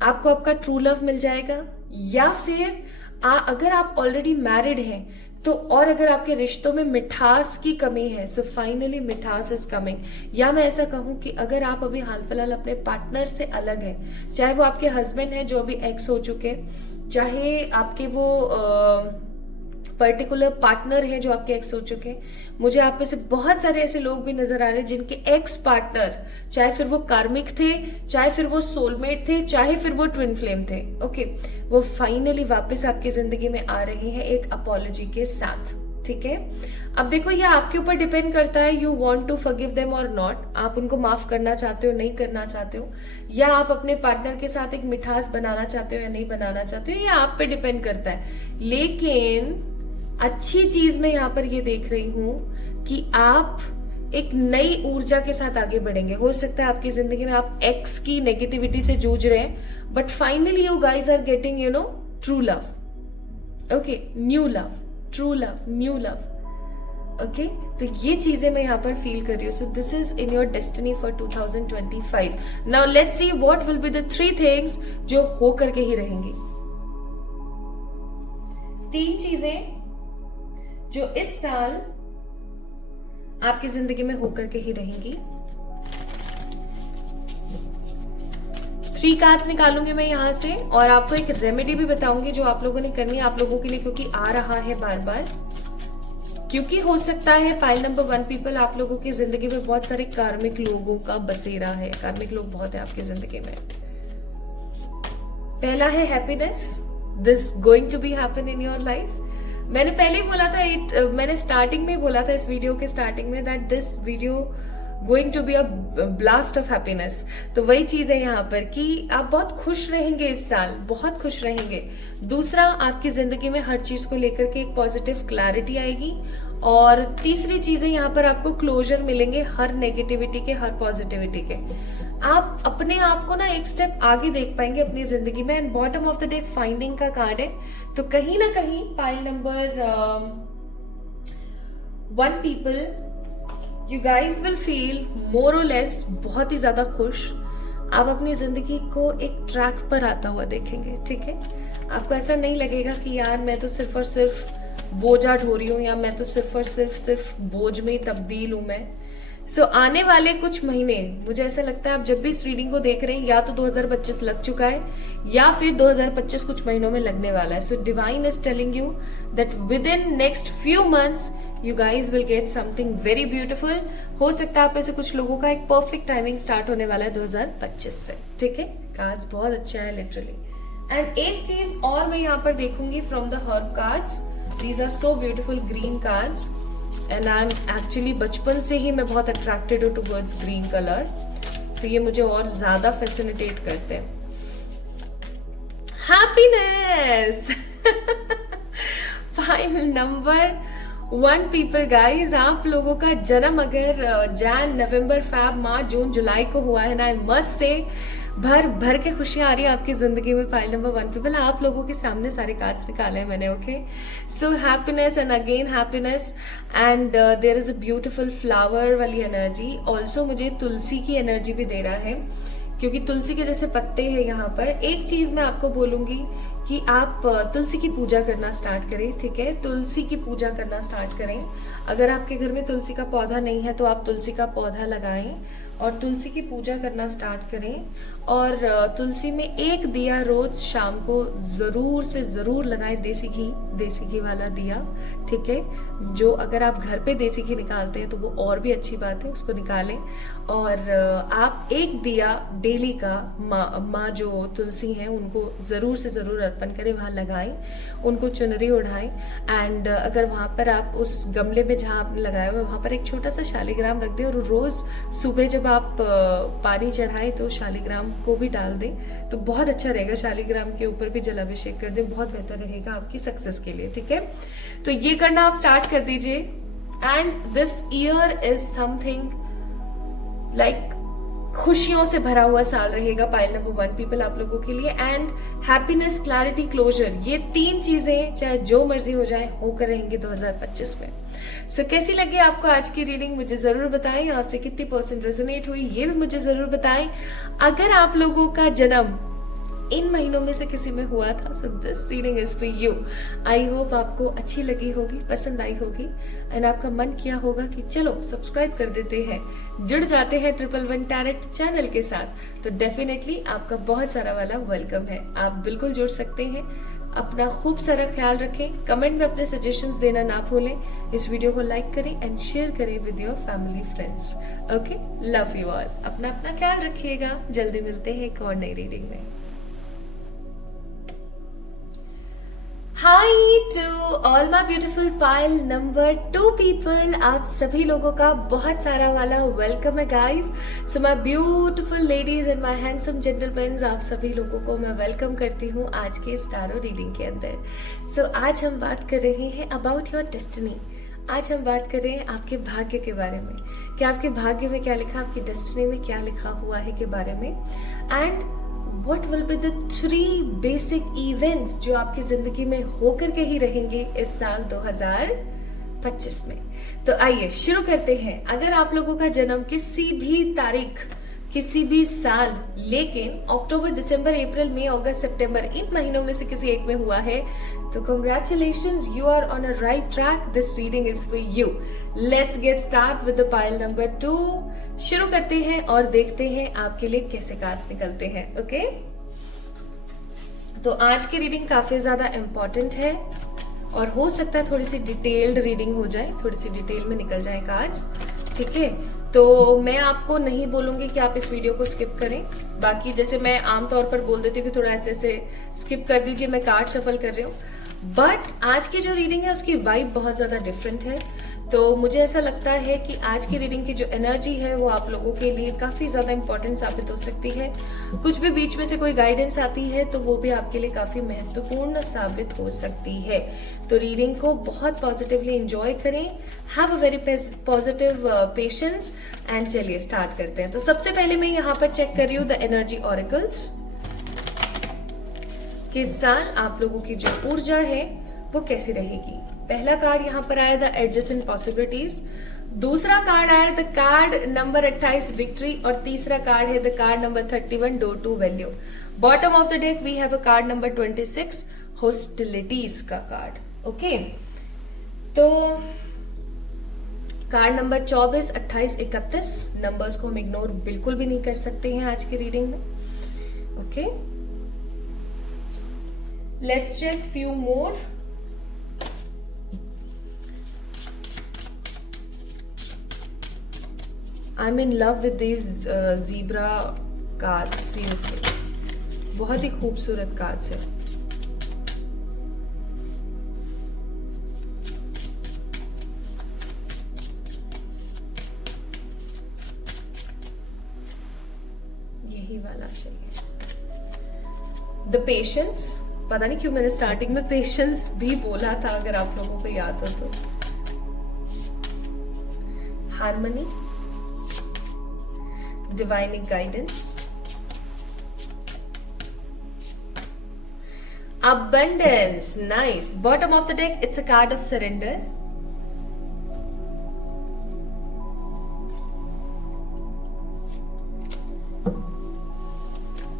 आपको आपका ट्रू लव मिल जाएगा, या फिर अगर आप ऑलरेडी मैरिड हैं तो, और अगर आपके रिश्तों में मिठास की कमी है, सो फाइनली मिठास इज कमिंग। या मैं ऐसा कहूं कि अगर आप अभी हाल फिलहाल अपने पार्टनर से अलग हैं, चाहे वो आपके हस्बैंड हैं जो अभी एक्स हो चुके, चाहे आपके वो पर्टिकुलर पार्टनर है जो आपके एक्स हो चुके हैं, मुझे आप में से बहुत सारे ऐसे लोग भी नजर आ रहे हैं जिनके एक्स पार्टनर, चाहे फिर वो कार्मिक थे, चाहे फिर वो सोलमेट थे, चाहे फिर वो ट्विन फ्लेम थे, ओके, वो फाइनली वापस आपकी जिंदगी में आ रहे हैं एक अपॉलॉजी के साथ, ठीक है? अब देखो ये आपके ऊपर डिपेंड करता है, you want to forgive them और नॉट, आप उनको माफ करना चाहते हो, नहीं करना चाहते हो, या आप अपने पार्टनर के साथ एक मिठास बनाना चाहते हो या नहीं बनाना चाहते हो, ये आप पे डिपेंड करता है। लेकिन अच्छी चीज मैं यहाँ पर ये देख रही हूं कि आप एक नई ऊर्जा के साथ आगे बढ़ेंगे। हो सकता है आपकी जिंदगी में आप एक्स की नेगेटिविटी से जूझ रहे हैं, but finally you guys are getting you know true love, okay, new love, true love, new love, okay. तो ये चीजें मैं यहाँ पर फील कर रही हूँ। So this is in your destiny for 2025। Now let's see what will be the 3 things जो हो करके ही रहेंगी। 3 चीजें जो इस साल आपकी जिंदगी में होकर के ही रहेंगी। 3 कार्ड्स निकालूंगी मैं यहां से, और आपको एक रेमेडी भी बताऊंगी जो आप लोगों ने करनी है आप लोगों के लिए, क्योंकि आ रहा है बार बार। क्योंकि हो सकता है पाइल नंबर 1 पीपल, आप लोगों की जिंदगी में बहुत सारे कार्मिक लोगों का बसेरा है। कार्मिक लोग बहुत है आपकी जिंदगी में। पहला है happiness, this going to be happen in your life. मैंने पहले ही बोला था, मैंने स्टार्टिंग में बोला था इस वीडियो के स्टार्टिंग में, that this video going to be a blast of happiness. तो वही चीज है यहाँ पर कि आप बहुत खुश रहेंगे इस साल, बहुत खुश रहेंगे। दूसरा, आपकी जिंदगी में हर चीज को लेकर के एक पॉजिटिव क्लैरिटी आएगी। और तीसरी चीज है यहाँ पर आपको क्लोजर मिलेंगे हर नेगेटिविटी के, हर पॉजिटिविटी के। आप अपने आप को ना एक स्टेप आगे देख पाएंगे अपनी जिंदगी में। And bottom of the day finding का कार्ड है, तो कहीं ना कहीं pile number 1 people, you guys will feel more और लेस बहुत ही ज्यादा खुश। आप अपनी जिंदगी को एक ट्रैक पर आता हुआ देखेंगे, ठीक है? आपको ऐसा नहीं लगेगा कि यार मैं तो सिर्फ और सिर्फ बोझा ढो रही हूँ, या मैं तो सिर्फ और सिर्फ बोझ में तब्दील हूं मैं। सो आने वाले कुछ महीने, मुझे ऐसा लगता है आप जब भी इस रीडिंग को देख रहे हैं, या तो 2025 लग चुका है या फिर 2025 कुछ महीनों में लगने वाला है। So divine is telling you that with in next few months you guys will get something very beautiful. हो सकता है आप में से कुछ लोगों का एक परफेक्ट टाइमिंग स्टार्ट होने वाला है 2025 से, ठीक है? कार्ड्स बहुत अच्छा है लिटरली। एंड एक चीज और मैं यहाँ पर देखूंगी from the herb cards, these are so beautiful green cards, and I am actually बचपन से ही मैं बहुत अट्रैक्टेड हूँ टुवर्ड्स ग्रीन कलर, तो ये मुझे और ज्यादा फैसिलिटेट करते हैं। Happiness, file number one people guys, आप लोगों का जन्म अगर Jain, November, Feb, March, June, जुलाई को हुआ है ना, आई मस्ट से भर भर के खुशियां आ रही है आपकी जिंदगी में। फाइल नंबर वन पीपल, आप लोगों के सामने सारे कार्ड्स निकाले हैं मैंने। Okay, so happiness and again happiness and there is a beautiful flower वाली एनर्जी। ऑल्सो मुझे तुलसी की एनर्जी भी दे रहा है, क्योंकि तुलसी के जैसे पत्ते हैं यहाँ पर। एक चीज मैं आपको बोलूंगी कि आप तुलसी की पूजा करना स्टार्ट करें, ठीक है? तुलसी की पूजा करना स्टार्ट करें। अगर आपके घर में तुलसी का पौधा नहीं है तो आप तुलसी का पौधा लगाएं और तुलसी की पूजा करना स्टार्ट करें। और तुलसी में एक दिया रोज शाम को जरूर से जरूर लगाएं, देसी घी वाला दिया, ठीक है? जो अगर आप घर पे देसी घी निकालते हैं तो वो और भी अच्छी बात है, उसको निकालें। और आप एक दिया डेली का माँ जो तुलसी हैं उनको जरूर से जरूर अर्पण करें, वहां लगाएं, उनको चुनरी ओढ़ाएं। एंड अगर वहां पर आप उस गमले में जहां आपने लगाया हुआ वहां पर एक छोटा सा शालिग्राम रख दें, और रोज सुबह जब आप पानी चढ़ाएं तो शालिग्राम को भी डाल दें, तो बहुत अच्छा रहेगा। शालिग्राम के ऊपर भी जलाभिषेक कर दें, बहुत बेहतर रहेगा आपकी सक्सेस के लिए, ठीक है? तो ये करना आप स्टार्ट कर दीजिए। And this year is something like खुशियों से भरा हुआ साल रहेगा पाइल नंबर वन पीपल आप लोगों के लिए। एंड हैप्पीनेस, क्लैरिटी, क्लोजर, ये तीन चीजें चाहे जो मर्जी हो जाए होकर रहेंगी 2025 में। सो कैसी लगी आपको आज की रीडिंग मुझे जरूर बताएं, आपसे कितनी % रेजोनेट हुई ये भी मुझे जरूर बताएं। अगर आप लोगों का जन्म इन महीनों में से किसी में हुआ था, so this reading is for you. I hope आपको अच्छी लगी होगी, पसंद आई होगी, एंड आपका मन किया होगा कि चलो सब्सक्राइब कर देते हैं, जुड़ जाते हैं 111 टैरेट चैनल के साथ। तो डेफिनेटली आपका बहुत सारा वाला वेलकम है, आप बिल्कुल जुड़ सकते हैं। अपना खूब सारा ख्याल रखें, कमेंट में अपने सजेशंस देना ना भूलें, इस वीडियो को लाइक करें एंड शेयर करें with your family friends. Okay, love you all, अपना अपना ख्याल रखिएगा। जल्दी मिलते हैं एक और नई रीडिंग में। Hi to all my beautiful pile number 2 people, आप सभी लोगों का बहुत सारा वाला वेलकम है guys. So my beautiful ladies and my handsome gentleman, आप सभी लोगों को मैं वेलकम करती हूँ आज के स्टारो रीडिंग के अंदर। सो आज हम बात कर रहे हैं अबाउट योर डेस्टिनी। आज हम बात कर रहे हैं आपके भाग्य के बारे में, कि आपके भाग्य में क्या लिखा, आपकी डेस्टिनी में क्या लिखा हुआ है के बारे में। And What will be the 3 basic events जो आपकी जिंदगी में होकर के ही रहेंगे इस साल 2025 में। तो आइए शुरू करते हैं। अगर आप लोगों का जन्म किसी भी तारीख, किसी भी साल, लेकिन अक्टूबर, दिसंबर, अप्रैल, मई, अगस्त, सितंबर, इन महीनों में से किसी एक में हुआ है तो congratulations, you are on a right track. This reading is for you. Let's get start with the pile number 2। शुरू करते हैं और देखते हैं आपके लिए कैसे कार्ड्स निकलते हैं। ओके, तो आज की रीडिंग काफी ज्यादा इंपॉर्टेंट है और हो सकता है थोड़ी सी डिटेल्ड रीडिंग हो जाए, थोड़ी सी डिटेल में निकल जाए कार्ड्स, ठीक है? तो मैं आपको नहीं बोलूंगी कि आप इस वीडियो को स्किप करें। बाकी जैसे मैं आमतौर पर बोल देती हूँ कि थोड़ा ऐसे ऐसे स्किप कर दीजिए, मैं कार्ड शफल कर रही हूँ, बट आज की जो रीडिंग है उसकी वाइब बहुत ज्यादा डिफरेंट है। तो मुझे ऐसा लगता है कि आज की रीडिंग की जो एनर्जी है वो आप लोगों के लिए काफी ज्यादा इंपॉर्टेंट साबित हो सकती है। कुछ भी बीच में से कोई गाइडेंस आती है तो वो भी आपके लिए काफी महत्वपूर्ण साबित हो सकती है। तो रीडिंग को बहुत पॉजिटिवली एंजॉय करें, have a very positive patience and चलिए स्टार्ट करते हैं। तो सबसे पहले मैं यहाँ पर चेक कर रही हूँ द एनर्जी ऑरेकल्स। कि इस साल आप लोगों की जो ऊर्जा है वो कैसी रहेगी। पहला कार्ड यहाँ पर आया द एडजेसेंट पॉसिबिलिटीज, दूसरा कार्ड आया द कार्ड नंबर 28 विक्ट्री, और तीसरा कार्ड है the card number 31 door to value. Bottom of the deck we have a card number 26 hostilities का कार्ड। ओके, तो कार्ड नंबर 24, 28, 31 नंबर्स को हम इग्नोर बिल्कुल भी नहीं कर सकते हैं आज की रीडिंग में। Okay, let's check few more. I'm in love with these zebra cards, seriously बहुत ही खूबसूरत कार्ड्स है। यही वाला चाहिए। द पेशेंस, पता नहीं क्यों मैंने स्टार्टिंग में पेशेंस भी बोला था, अगर आप लोगों को याद हो तो। harmony, divine guidance, abundance. Nice. Bottom of the deck, it's a card of surrender.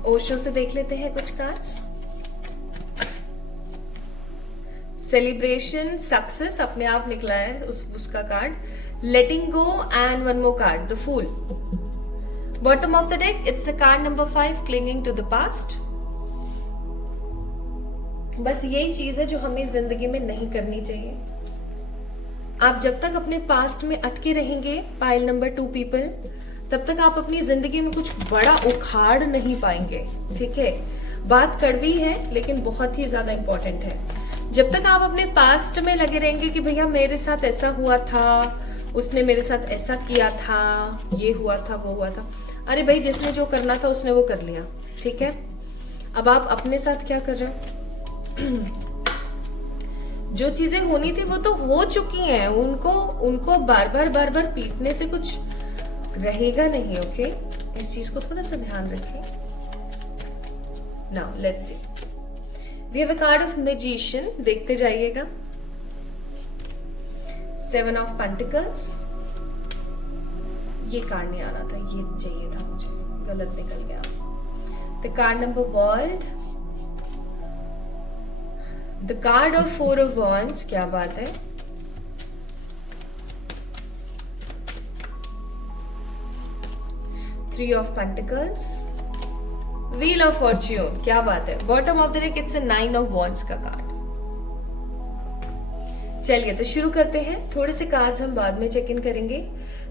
Osho से देख लेते हैं कुछ कार्ड्स। सेलिब्रेशन, सक्सेस अपने आप निकला है उसका card. Letting go and one more card, the fool. Bottom of the deck, it's a card number 5, clinging to the past. बस यही चीज है जो हमें जिंदगी में नहीं करनी चाहिए। आप जब तक अपने पास्ट में अटके रहेंगे, पाइल नंबर 2 पीपल, तब तक आप अपनी जिंदगी में कुछ बड़ा उखाड़ नहीं पाएंगे। ठीक है, बात कड़वी है लेकिन बहुत ही ज्यादा इंपॉर्टेंट है। जब तक आप अपने पास्ट में लगे रहेंगे कि भैया मेरे साथ ऐसा हुआ था, उसने मेरे साथ ऐसा किया था, ये हुआ था, वो हुआ था, अरे भाई जिसने जो करना था उसने वो कर लिया। ठीक है, अब आप अपने साथ क्या कर रहे हो? जो चीजें होनी थी वो तो हो चुकी हैं, उनको बार बार पीटने से कुछ रहेगा नहीं। ओके, इस चीज को थोड़ा सा ध्यान रखें। Now let's see, we have a card of magician, देखते जाइएगा। 7 ऑफ पेंटिकल्स, ये कार्ड नहीं आना था, ये चाहिए था मुझे, गलत निकल गया। The card number world, the card of 4 of wands, क्या बात है। Three of Pentacles, Wheel of Fortune, क्या बात है। Bottom of the deck, it's 9 of wands का कार्ड। चलिए तो शुरू करते हैं। थोड़े से कार्ड्स हम बाद में चेक इन करेंगे।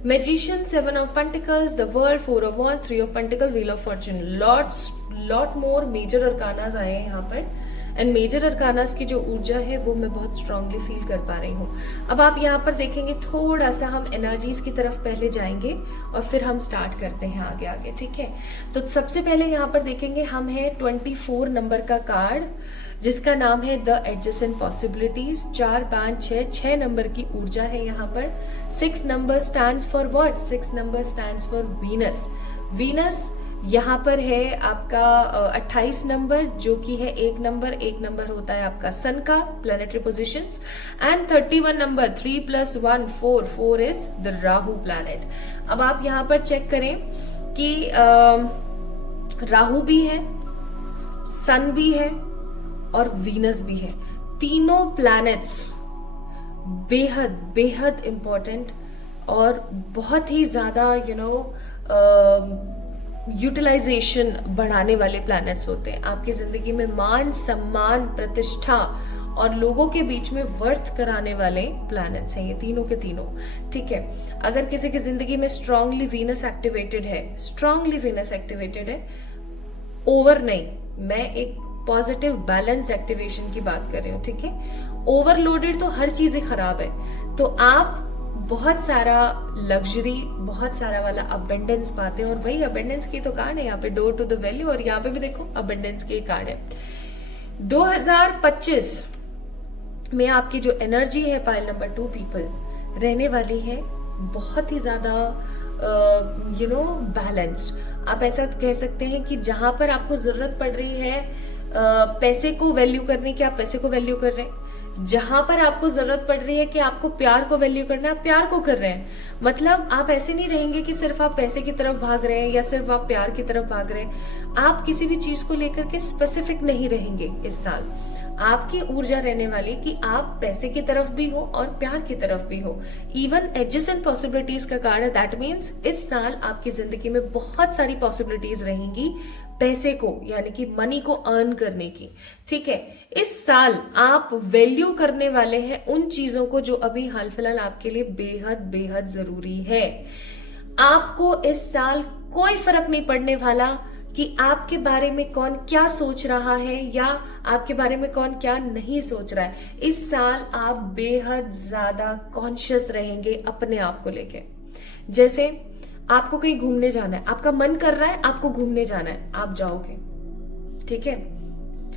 Magician, 7 of pentacles, the world, 4 of wands, 3 of pentacle, wheel of fortune. Lot more major arcanas आए हैं यहाँ पर, एंड मेजर अरकानास की जो ऊर्जा है वो मैं बहुत स्ट्रांगली फील कर पा रही हूँ। अब आप यहाँ पर देखेंगे, थोड़ा सा हम एनर्जीज की तरफ पहले जाएंगे और फिर हम स्टार्ट करते हैं आगे आगे। ठीक है, तो सबसे पहले यहाँ पर देखेंगे हम है 24 नंबर का कार्ड, जिसका नाम है द एडजेसेंट पॉसिबिलिटीज। 4, 5, 6 नंबर की ऊर्जा है यहाँ पर। 6 number stands for what? 6 number stands for Venus. Venus यहाँ पर है आपका 28 नंबर, जो कि है 1 नंबर होता है आपका सन का planetary positions, and 31 number 3 + 1 4 is the Rahu planet. अब आप यहाँ पर चेक करें कि राहु भी है, सन भी है और वीनस भी है। तीनों प्लैनेट्स बेहद इंपॉर्टेंट और बहुत ही ज्यादा यूटिलाइजेशन बढ़ाने वाले प्लैनेट्स होते हैं। आपकी जिंदगी में मान सम्मान, प्रतिष्ठा और लोगों के बीच में वर्थ कराने वाले प्लैनेट्स हैं ये तीनों के तीनों। ठीक है, अगर किसी की जिंदगी में स्ट्रांगली वीनस एक्टिवेटेड है, ओवर नहीं, मैं एक पॉजिटिव बैलेंस्ड एक्टिवेशन की बात कर रही हूँ। ठीक है, ओवरलोडेड तो हर चीजें खराब है। तो आप बहुत सारा लग्जरी, बहुत सारा वाला अबेंडेंस पाते हैं, और वही अबेंडेंस की तो कार्ड है यहाँ पे, डोर टू द वैल्यू, और यहाँ पे भी देखो अबेंडेंस की कार्ड है। 2025 में आपकी जो एनर्जी है पाइल नंबर 2 पीपल रहने वाली है बहुत ही ज्यादा बैलेंस्ड। आप ऐसा कह सकते हैं कि जहां पर आपको जरूरत पड़ रही है पैसे को वैल्यू करने की, आप पैसे को वैल्यू कर रहे हैं। जहां पर आपको जरूरत पड़ रही है कि आपको प्यार को वैल्यू करना है, आप प्यार को कर रहे हैं। मतलब आप ऐसे नहीं रहेंगे कि सिर्फ आप पैसे की तरफ भाग रहे हैं या सिर्फ आप प्यार की तरफ भाग रहे हैं। आप किसी भी चीज को लेकर के स्पेसिफिक नहीं रहेंगे इस साल। आपकी ऊर्जा रहने वाली कि आप पैसे की तरफ भी हो और प्यार की तरफ भी हो। इवन एडजेसेंट पॉसिबिलिटीज का कार्ड है, दैट मीन्स इस साल आपकी जिंदगी में बहुत सारी पॉसिबिलिटीज रहेंगी पैसे को, यानी कि मनी को अर्न करने की। ठीक है, इस साल आप वैल्यू करने वाले हैं उन चीजों को जो अभी हाल फिलहाल आपके लिए बेहद जरूरी है। आपको इस साल कोई फर्क नहीं पड़ने वाला कि आपके बारे में कौन क्या सोच रहा है या आपके बारे में कौन क्या नहीं सोच रहा है। इस साल आप बेहद ज्यादा कॉन्शियस रहेंगे अपने आप को लेके। जैसे आपको कहीं घूमने जाना है, आपका मन कर रहा है आपको घूमने जाना है, आप जाओगे। ठीक है,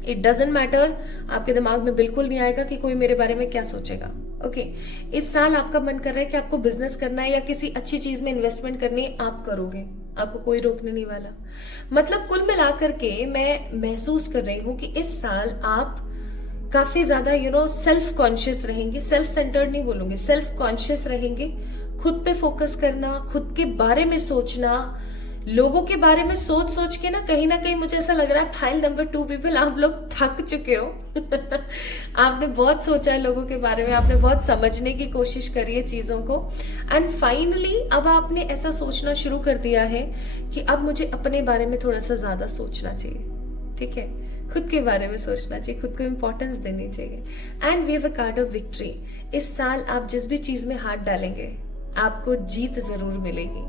इट डजंट मैटर, आपके दिमाग में बिल्कुल नहीं आएगा कि कोई मेरे बारे में क्या सोचेगा। ओके इस साल आपका मन कर रहा है कि आपको बिजनेस करना है या किसी अच्छी चीज में इन्वेस्टमेंट करनी है, आप करोगे, आपको कोई रोकने नहीं वाला। मतलब कुल मिलाकर के मैं महसूस कर रही हूं कि इस साल आप काफी ज्यादा सेल्फ कॉन्शियस रहेंगे, सेल्फ सेंटर्ड नहीं बोलूंगे, सेल्फ कॉन्शियस रहेंगे। खुद पे फोकस करना, खुद के बारे में सोचना, लोगों के बारे में सोच सोच के ना कहीं मुझे ऐसा लग रहा है फाइल नंबर 2 पीपल आप लोग थक चुके हो। आपने बहुत सोचा है लोगों के बारे में, आपने बहुत समझने की कोशिश करी है चीजों को, एंड फाइनली अब आपने ऐसा सोचना शुरू कर दिया है कि अब मुझे अपने बारे में थोड़ा सा ज्यादा सोचना चाहिए। ठीक है, खुद के बारे में सोचना चाहिए, खुद को इंपॉर्टेंस देनी चाहिए। And we have a card of victory. इस साल आप जिस भी चीज में हाथ डालेंगे आपको जीत जरूर मिलेगी,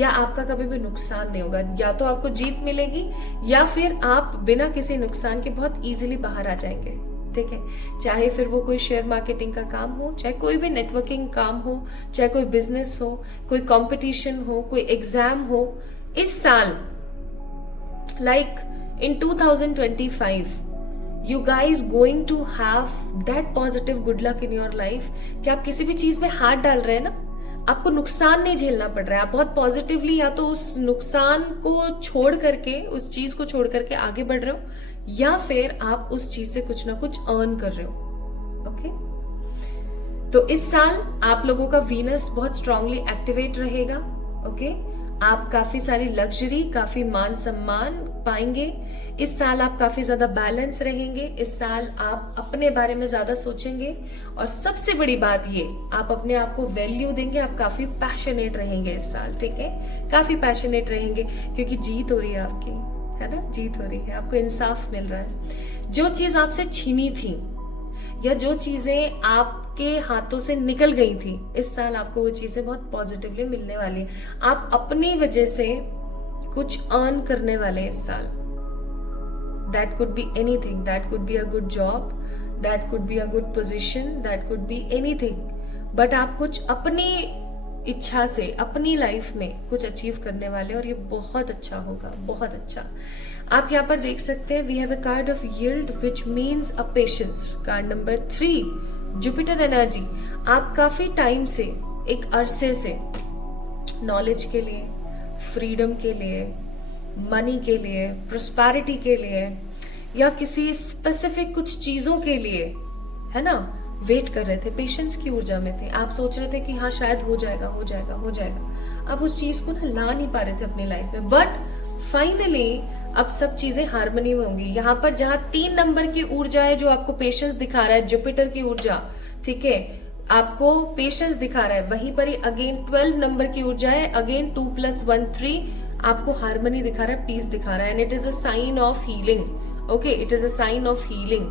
या आपका कभी भी नुकसान नहीं होगा। या तो आपको जीत मिलेगी या फिर आप बिना किसी नुकसान के बहुत इजीली बाहर आ जाएंगे। ठीक है, चाहे फिर वो कोई शेयर मार्केटिंग का काम हो, चाहे कोई भी नेटवर्किंग काम हो, चाहे कोई बिजनेस हो, कोई कंपटीशन हो, कोई एग्जाम हो। इस साल like in 2025 you guys going to have that positive good luck in your life कि आप किसी भी चीज में हाथ डाल रहे हैं ना, आपको नुकसान नहीं झेलना पड़ रहा है। आप बहुत पॉजिटिवली या तो उस नुकसान को छोड़ करके, उस चीज को छोड़ करके आगे बढ़ रहे हो, या फिर आप उस चीज से कुछ ना कुछ अर्न कर रहे हो। ओके तो इस साल आप लोगों का वीनस बहुत स्ट्रांगली एक्टिवेट रहेगा। ओके आप काफी सारी लग्जरी, काफी मान सम्मान पाएंगे। इस साल आप काफी ज्यादा बैलेंस रहेंगे। इस साल आप अपने बारे में ज्यादा सोचेंगे, और सबसे बड़ी बात ये, आप अपने आप को वैल्यू देंगे। आप काफी पैशनेट रहेंगे इस साल। ठीक है, काफी पैशनेट रहेंगे क्योंकि जीत हो रही है आपकी, है ना, जीत हो रही है, आपको इंसाफ मिल रहा है। जो चीज आपसे छीनी थी या जो चीजें आपके हाथों से निकल गई थी, इस साल आपको वो चीजें बहुत पॉजिटिवली मिलने वाली है। आप अपनी वजह से कुछ अर्न करने वाले हैं इस साल। That could be anything, that could be a good job, that could be a good position, that could be anything, but आप कुछ अपनी इच्छा से अपनी लाइफ में कुछ अचीव करने वाले, और ये बहुत अच्छा होगा, बहुत अच्छा। आप यहाँ पर देख सकते हैं we have a card of yield which means a patience. Card number 3 Jupiter energy. आप काफी टाइम से, एक अरसे से नॉलेज के लिए, फ्रीडम के लिए, मनी के लिए, प्रोस्पेरिटी के लिए, या किसी स्पेसिफिक कुछ चीजों के लिए, है ना, वेट कर रहे थे, पेशेंस की ऊर्जा में थे। आप सोच रहे थे कि हाँ शायद हो जाएगा, हो जाएगा, हो जाएगा। आप उस चीज को ना ला नहीं पा रहे थे अपनी लाइफ में, बट फाइनली अब सब चीजें हार्मनी में होंगी। यहाँ पर जहाँ 3 नंबर की ऊर्जा है जो आपको पेशेंस दिखा रहा है, जुपिटर की ऊर्जा, ठीक है, आपको पेशेंस दिखा रहा है, वहीं पर ही अगेन 12 नंबर की ऊर्जा है, अगेन 2 + 1 3, आपको हार्मनी दिखा रहा है, पीस दिखा रहा है, and it is a sign of healing. Okay, it is a sign of healing.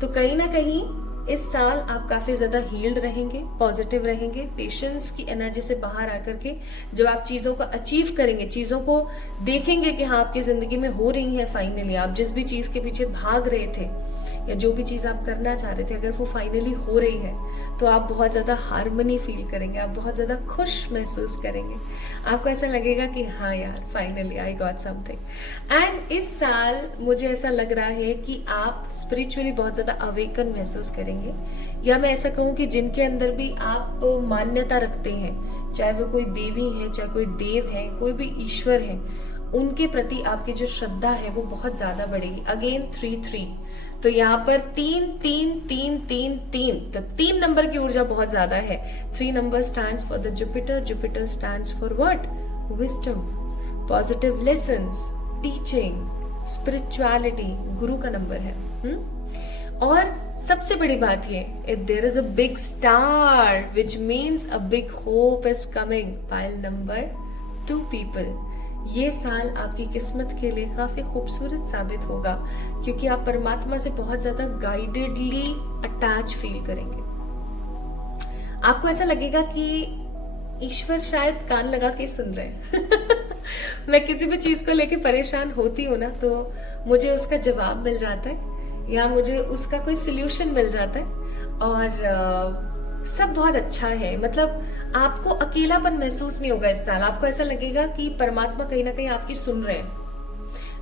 तो कहीं ना कहीं इस साल आप काफी ज्यादा हील्ड रहेंगे, पॉजिटिव रहेंगे, पेशेंस की एनर्जी से बाहर आकर के जब आप चीजों को अचीव करेंगे, चीजों को देखेंगे कि हाँ आपकी जिंदगी में हो रही है, फाइनली आप जिस भी चीज के पीछे भाग रहे थे या जो भी चीज आप करना चाह रहे थे, अगर वो फाइनली हो रही है तो आप बहुत ज्यादा हार्मनी फील करेंगे, आप बहुत ज्यादा खुश महसूस करेंगे। आपको ऐसा लगेगा कि हाँ यार finally I got something. And इस साल मुझे ऐसा लग रहा है कि आप स्पिरिचुअली बहुत ज्यादा अवेकन महसूस करेंगे, या मैं ऐसा कहूँ कि जिनके अंदर भी आप मान्यता रखते हैं, चाहे वो कोई देवी है, चाहे कोई देव है, कोई भी ईश्वर है, उनके प्रति आपकी जो श्रद्धा है वो बहुत ज्यादा बढ़ेगी। अगेन 3-3, तो यहाँ पर 3-3-3-3-3, तो 3 नंबर की ऊर्जा बहुत ज्यादा है। 3 number stands for the Jupiter, Jupiter stands for what? Wisdom, positive lessons, teaching, spirituality, गुरु का नंबर है। और सबसे बड़ी बात ये, there is a big star which means a big hope is coming. Pile number 2 people. ये साल आपकी किस्मत के लिए काफी खूबसूरत साबित होगा, क्योंकि आप परमात्मा से बहुत ज्यादा गाइडेडली अटैच फील करेंगे। आपको ऐसा लगेगा कि ईश्वर शायद कान लगा के सुन रहे हैं। मैं किसी भी चीज को लेके परेशान होती हूँ ना, तो मुझे उसका जवाब मिल जाता है या मुझे उसका कोई सोल्यूशन मिल जाता है, और सब बहुत अच्छा है। मतलब आपको अकेलापन महसूस नहीं होगा इस साल। आपको ऐसा लगेगा कि परमात्मा कहीं ना कहीं आपकी सुन रहे हैं।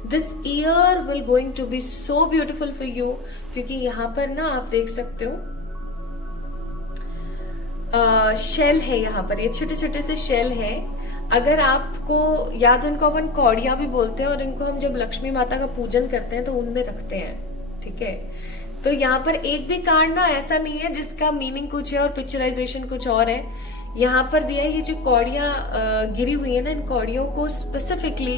This year will going to be so beautiful for you, क्योंकि यहाँ पर ना आप देख सकते हो शेल है यहाँ पर, ये छोटे छोटे से शेल हैं। अगर आपको याद हो, इनको अपन कौड़ियाँ भी बोलते हैं और इनको हम जब लक्ष्मी माता का पूजन करते हैं तो उनमें रखते हैं, ठीक है। तो यहाँ पर एक भी कार्ड ना ऐसा नहीं है जिसका मीनिंग कुछ है और पिक्चराइजेशन कुछ और है। यहाँ पर दिया है ये जो कौड़ियाँ गिरी हुई है ना, इन कौड़ियों को स्पेसिफिकली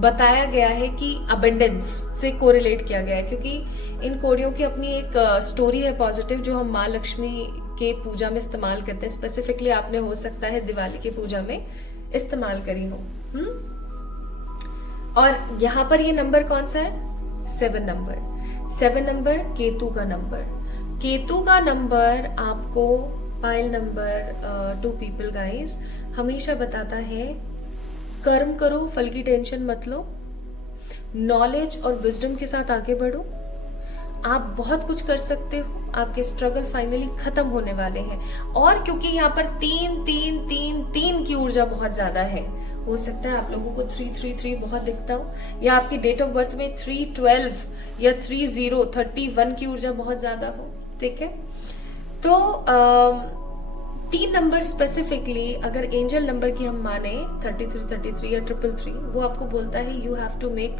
बताया गया है कि अबेंडेंस से कोरिलेट किया गया है, क्योंकि इन कौड़ियों की अपनी एक स्टोरी है पॉजिटिव, जो हम माँ लक्ष्मी के पूजा में इस्तेमाल करते हैं। स्पेसिफिकली आपने हो सकता है दिवाली की पूजा में इस्तेमाल करी हो। और यहाँ पर ये नंबर कौन सा है? 7 नंबर। 7 नंबर केतु का नंबर। केतु का नंबर आपको पाइल नंबर 2 पीपल गाइस हमेशा बताता है कर्म करो, फल की टेंशन मत लो, नॉलेज और विजडम के साथ आगे बढ़ो, आप बहुत कुछ कर सकते हो, आपके स्ट्रगल फाइनली खत्म होने वाले हैं। और क्योंकि यहाँ पर 3 की ऊर्जा बहुत ज्यादा है, हो सकता है आप लोगों को 3 बहुत दिखता हो, या आपकी डेट ऑफ बर्थ में 312 या 31 की ऊर्जा बहुत ज्यादा हो, ठीक है। तो 3 नंबर स्पेसिफिकली अगर एंजल नंबर की हम माने 33 या 333, वो आपको बोलता है you have to make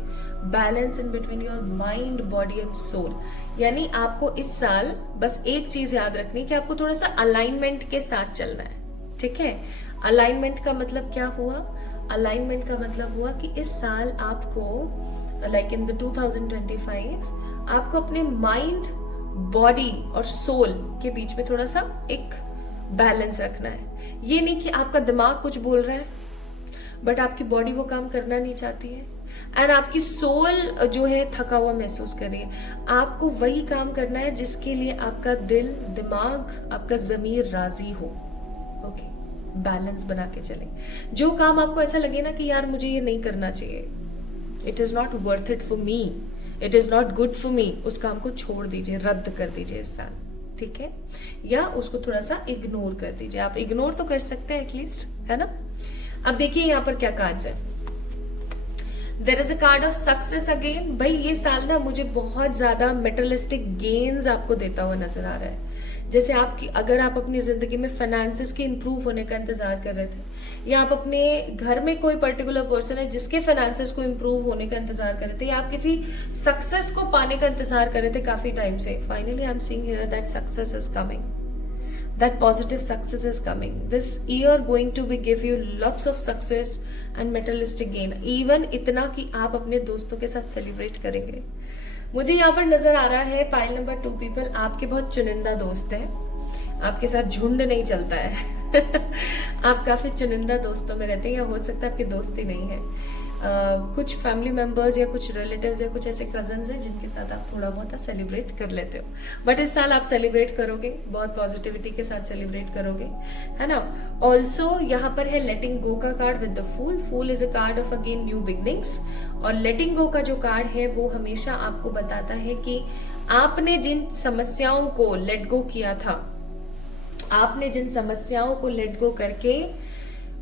balance in between your mind, body and soul. यानी आपको इस साल बस एक चीज याद रखनी कि आपको थोड़ा सा अलाइनमेंट के साथ चलना है, ठीक है। अलाइनमेंट का मतलब क्या हुआ? अलाइनमेंट का मतलब हुआ कि इस साल आपको लाइक इन द 2025 आपको अपने माइंड, बॉडी और सोल के बीच में थोड़ा सा एक बैलेंस रखना है। ये नहीं कि आपका दिमाग कुछ बोल रहा है बट आपकी बॉडी वो काम करना नहीं चाहती है, एंड आपकी सोल जो है थका हुआ महसूस कर रही है। आपको वही काम करना है जिसके लिए आपका दिल, दिमाग, आपका जमीर राजी हो। ओके, बैलेंस बना के चलें। जो काम आपको ऐसा लगे ना कि यार मुझे ये नहीं करना चाहिए, it is not worth it for me, it is not good for me, उस काम को छोड़ दीजिए, रद्द कर दीजिए इस साल, ठीक है। या उसको थोड़ा सा इग्नोर कर दीजिए। आप इग्नोर तो कर सकते हैं एटलीस्ट, है ना। अब देखिए यहाँ पर क्या कार्ड्स है। There is a card of success again. भाई ये साल ना मुझे बहुत ज्यादा मेटेरियलिस्टिक गेन्स आपको देता हुआ नजर आ रहा है। जैसे आपकी, अगर आप अपनी जिंदगी में फाइनेंसेस के इंप्रूव होने का इंतजार कर रहे थे, या आप अपने घर में कोई पर्टिकुलर पर्सन है जिसके फाइनेंसेस को इंप्रूव होने का इंतजार कर रहे थे, या आप किसी सक्सेस को पाने का इंतजार कर रहे थे काफी टाइम से, finally I am seeing here that success is coming, that positive success is coming. This year going to be give you lots of success and materialistic gain. Even इतना कि आप अपने दोस्तों के साथ सेलिब्रेट करेंगे। मुझे यहाँ पर नजर आ रहा है पाइल नंबर 2 पीपल, आपके बहुत चुनिंदा दोस्त हैं, आपके साथ झुंड नहीं चलता है आप काफी चुनिंदा दोस्तों में रहते हैं, या हो सकता है आपके दोस्त ही नहीं है। कुछ फैमिली मेंबर्स या कुछ रिलेटिव्स या कुछ ऐसे कजन्स हैं जिनके साथ आप थोड़ा बहुत सेलिब्रेट कर लेते हो, बट इस साल आप सेलिब्रेट करोगे, बहुत पॉजिटिविटी के साथ सेलिब्रेट करोगे, है ना। ऑल्सो यहाँ पर है लेटिंग गो का card with the fool. Fool is a card of again new beginnings, और लेटिंग गो का जो कार्ड है वो हमेशा आपको बताता है कि आपने जिन समस्याओं को लेट गो किया था, आपने जिन समस्याओं को लेट गो करके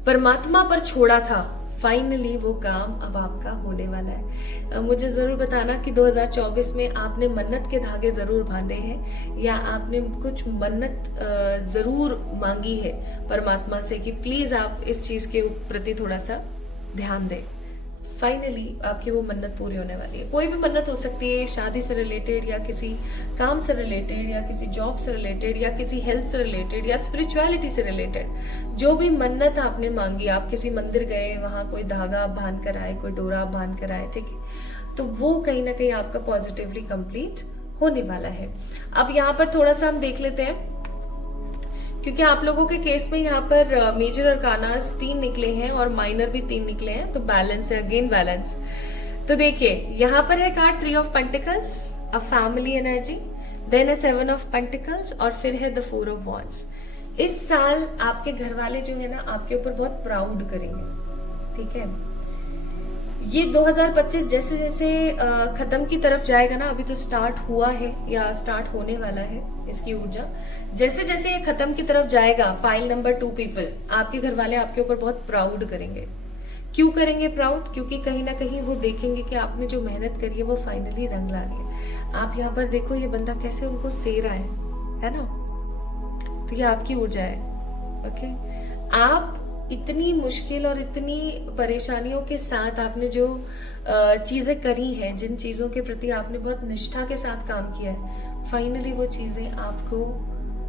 परमात्मा पर छोड़ा था, फाइनली वो काम अब आपका होने वाला है। मुझे जरूर बताना कि 2024 में आपने मन्नत के धागे जरूर बांधे हैं, या आपने कुछ मन्नत जरूर मांगी है परमात्मा से कि प्लीज आप इस चीज के प्रति थोड़ा सा ध्यान दें। फाइनली आपकी वो मन्नत पूरी होने वाली है। कोई भी मन्नत हो सकती है, शादी से रिलेटेड, या किसी काम से रिलेटेड, या किसी जॉब से रिलेटेड, या किसी हेल्थ से रिलेटेड, या स्पिरिचुअलिटी से रिलेटेड। जो भी मन्नत आपने मांगी, आप किसी मंदिर गए, वहां कोई धागा आप बांध कर आए, कोई डोरा आप बांध कर आए, ठीक है, तो वो कहीं ना कहीं आपका पॉजिटिवली कंप्लीट होने वाला है। अब यहाँ पर थोड़ा सा हम देख लेते हैं, क्योंकि आप लोगों के केस में यहाँ पर मेजर अरकानास 3 निकले हैं और माइनर भी 3 निकले हैं, तो बैलेंस है, अगेन बैलेंस। तो देखिए यहाँ पर है card 3 of pentacles, a family energy, then है 7 ऑफ पेंटिकल्स, और फिर है द 4 ऑफ वॉन्ड्स। इस साल आपके घर वाले जो है ना आपके ऊपर बहुत प्राउड करेंगे, ठीक है। ये 2025 जैसे जैसे खत्म की तरफ जाएगा ना, अभी तो स्टार्ट हुआ है या स्टार्ट होने वाला है इसकी ऊर्जा, जैसे जैसे ये खत्म की तरफ जाएगा, पाइल नंबर 2 पीपल, आपके घर वाले आपके ऊपर बहुत प्राउड करेंगे। क्यों करेंगे प्राउड? क्योंकि कहीं ना कहीं वो देखेंगे कि आपने जो मेहनत करी है वो फाइनली रंग ला रही है। आप यहाँ पर देखो ये बंदा कैसे उनको से रहा है ना। तो ये आपकी ऊर्जा है। ओके, आप इतनी मुश्किल और इतनी परेशानियों के साथ आपने जो चीजें करी हैं, जिन चीजों के प्रति आपने बहुत निष्ठा के साथ काम किया है, फाइनली वो चीजें आपको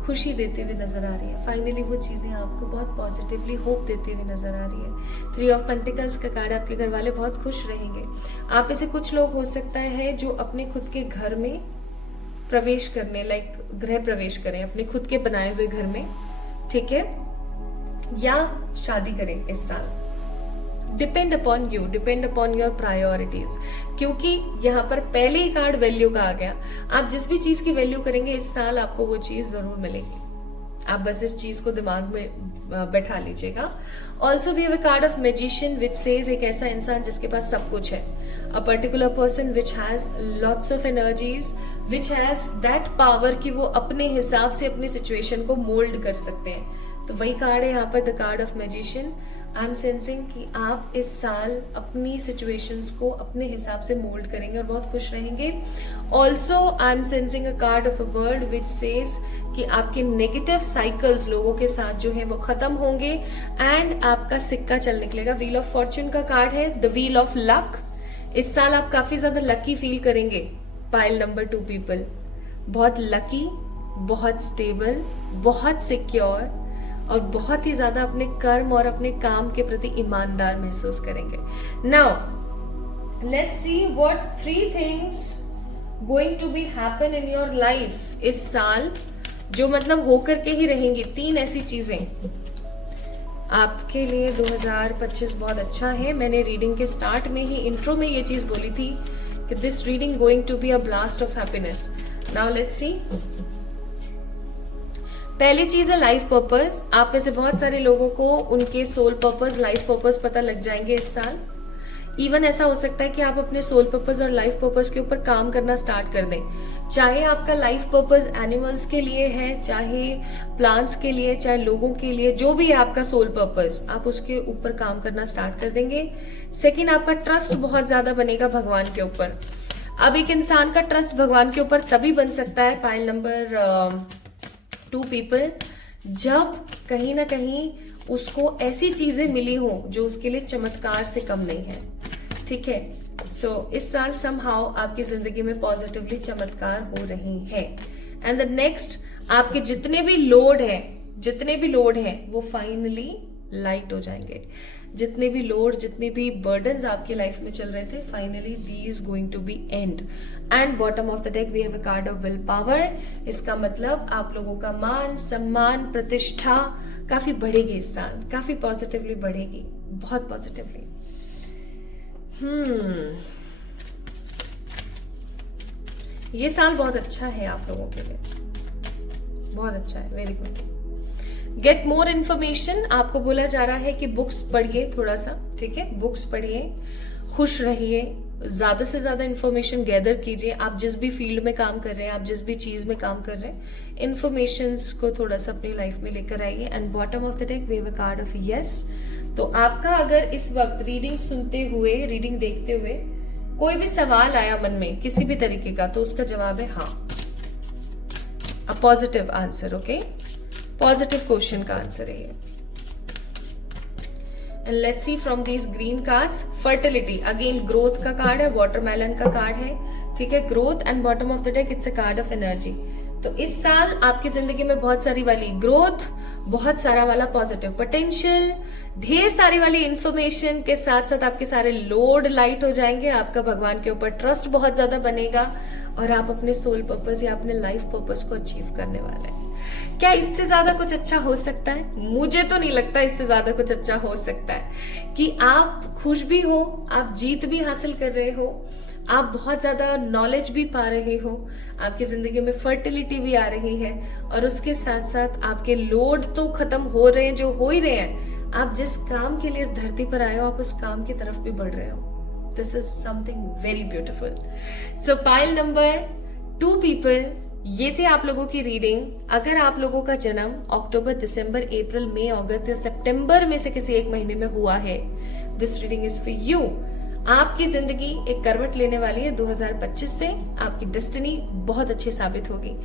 खुशी देते हुए नजर आ रही है। फाइनली वो चीजें आपको बहुत पॉजिटिवली होप देते हुए नजर आ रही है। 3 ऑफ पेंटिकल्स का कार्ड, आपके घर वाले बहुत खुश रहेंगे। आप ऐसे कुछ लोग हो सकता है जो अपने खुद के घर में प्रवेश करने, लाइक गृह प्रवेश करें अपने खुद के बनाए हुए घर में, ठीक है, या शादी करें इस साल। Depend upon you, depend upon your priorities, क्योंकि यहाँ पर पहले ही कार्ड वैल्यू का आ गया। आप जिस भी चीज की वैल्यू करेंगे इस साल आपको वो चीज जरूर मिलेगी। आप बस इस चीज को दिमाग में बैठा लीजिएगा। Also we have a card of magician which says, एक ऐसा इंसान जिसके पास सब कुछ है। A particular person which has lots of energies, which has that power कि वो अपने हिसाब से अपनी सिचुएशन को मोल्ड कर सकते हैं। तो वही कार्ड है यहाँ पर, the card of magician. I am sensing कि आप इस साल अपनी सिचुएशंस को अपने हिसाब से मोल्ड करेंगे और बहुत खुश रहेंगे। Also I am sensing a card of a world which says कि आपके नेगेटिव साइकिल्स लोगों के साथ जो है वो खत्म होंगे एंड आपका सिक्का चल निकलेगा। व्हील ऑफ फॉर्च्यून का कार्ड है, द व्हील ऑफ लक। इस साल आप काफी ज्यादा लकी फील करेंगे। पाइल नंबर 2 पीपल, बहुत लकी, बहुत स्टेबल, बहुत सिक्योर और बहुत ही ज्यादा अपने कर्म और अपने काम के प्रति ईमानदार महसूस करेंगे। Now let's see what 3 things going to be happen in your life इस साल, जो मतलब होकर के ही रहेंगी। 3 ऐसी चीजें आपके लिए 2025 बहुत अच्छा है। मैंने रीडिंग के स्टार्ट में ही, इंट्रो में ये चीज बोली थी कि this reading going to be a blast of happiness. Now let's see. पहली चीज है लाइफ पर्पस। आप में से बहुत सारे लोगों को उनके सोल पर्पस, लाइफ पर्पस पता लग जाएंगे इस साल। इवन ऐसा हो सकता है कि आप अपने सोल पर्पस और लाइफ पर्पस के ऊपर काम करना स्टार्ट कर दें। चाहे आपका लाइफ पर्पस एनिमल्स के लिए है, चाहे प्लांट्स के लिए, चाहे लोगों के लिए, जो भी है आपका सोल पर्पस, आप उसके ऊपर काम करना स्टार्ट कर देंगे। सेकेंड, आपका ट्रस्ट बहुत ज्यादा बनेगा भगवान के ऊपर। अब एक इंसान का ट्रस्ट भगवान के ऊपर तभी बन सकता है, पाइल नंबर 2 पीपल, जब कहीं ना कहीं उसको ऐसी चीजें मिली हो जो उसके लिए चमत्कार से कम नहीं है। ठीक है, सो इस साल समहाउ आपकी जिंदगी में पॉजिटिवली चमत्कार हो रही है। एंड द नेक्स्ट, आपके जितने भी लोड हैं वो फाइनली लाइट हो जाएंगे। जितने भी लोड, जितने भी बर्डन्स आपकी लाइफ में चल रहे थे, finally these going to be end. And bottom of the deck we have a card of will power. इसका मतलब आप लोगों का मान सम्मान, प्रतिष्ठा काफी बढ़ेगी इस साल, काफी पॉजिटिवली बढ़ेगी, बहुत पॉजिटिवली। ये साल बहुत अच्छा है आप लोगों के लिए, बहुत अच्छा है, very good. Get more information, आपको बोला जा रहा है कि बुक्स पढ़िए थोड़ा सा, ठीक है, बुक्स पढ़िए, खुश रहिए, ज्यादा से ज्यादा इन्फॉर्मेशन गैदर कीजिए। आप जिस भी फील्ड में काम कर रहे हैं, आप जिस भी चीज में काम कर रहे हैं, इन्फॉर्मेशन को थोड़ा सा अपनी लाइफ में लेकर आइए। And bottom of the deck we have a card of yes. तो आपका अगर इस वक्त रीडिंग सुनते हुए, रीडिंग देखते हुए कोई भी सवाल आया मन में किसी भी तरीके का, तो उसका जवाब है हाँ, a positive answer. Okay, positive question का आंसर है ये। And let's see from these green cards, fertility, again growth का कार्ड है, वाटरमेलन का कार्ड है, ठीक है, growth. And bottom of the deck it's a card of energy. तो इस साल आपकी जिंदगी में बहुत सारी वाली ग्रोथ, बहुत सारा वाला पॉजिटिव पोटेंशियल, ढेर सारी वाली इंफॉर्मेशन के साथ साथ आपके सारे लोड लाइट हो जाएंगे। आपका भगवान के ऊपर ट्रस्ट बहुत ज्यादा बनेगा और आप अपने सोल पर्पस या अपने लाइफ पर्पस को अचीव करने वाले हैं। क्या इससे ज्यादा कुछ अच्छा हो सकता है? मुझे तो नहीं लगता इससे ज्यादा कुछ अच्छा हो सकता है कि आप खुश भी हो, आप जीत भी हासिल कर रहे हो, आप बहुत ज्यादा नॉलेज भी पा रहे हो, आपकी जिंदगी में फर्टिलिटी भी आ रही है, और उसके साथ साथ आपके लोड तो खत्म हो रहे हैं, जो हो ही रहे हैं। आप जिस काम के लिए इस धरती पर आए हो, आप उस काम की तरफ भी बढ़ रहे हो। This is something very beautiful. So pile number 2 people, ये थे आप लोगों की रीडिंग। अगर आप लोगों का जन्म अक्टूबर, दिसंबर, अप्रैल, मई, अगस्त या सितंबर में से किसी एक महीने में हुआ है, this reading is for you. आपकी जिंदगी एक करवट लेने वाली है 2025 से। आपकी डेस्टिनी बहुत अच्छी साबित होगी।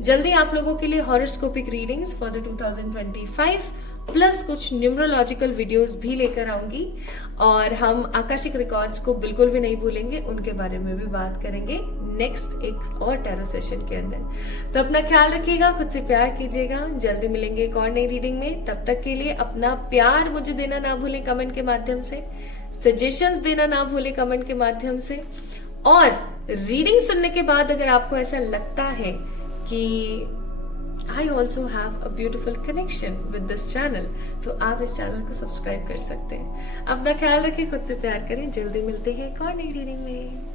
जल्दी आप लोगों के लिए हॉरोस्कोपिक रीडिंग्स फॉर द 2025 प्लस कुछ न्यूमरोलॉजिकल वीडियोस भी लेकर आऊंगी, और हम आकाशिक रिकॉर्ड्स को बिल्कुल भी नहीं भूलेंगे, उनके बारे में भी बात करेंगे नेक्स्ट एक और टैरो सेशन के अंदर। तो अपना ख्याल रखिएगा, खुद से प्यार कीजिएगा। जल्दी मिलेंगे एक और नई रीडिंग में। तब तक के लिए अपना प्यार मुझे देना ना भूलें कमेंट के माध्यम से, सजेशंस देना ना भूलें कमेंट के माध्यम से, और रीडिंग सुनने के बाद अगर आपको ऐसा लगता है कि I also have a beautiful connection with this channel, तो आप इस चैनल को सब्सक्राइब कर सकते हैं। अपना ख्याल रखें, खुद से प्यार करें। जल्दी मिलते हैं एक और नई रीडिंग में।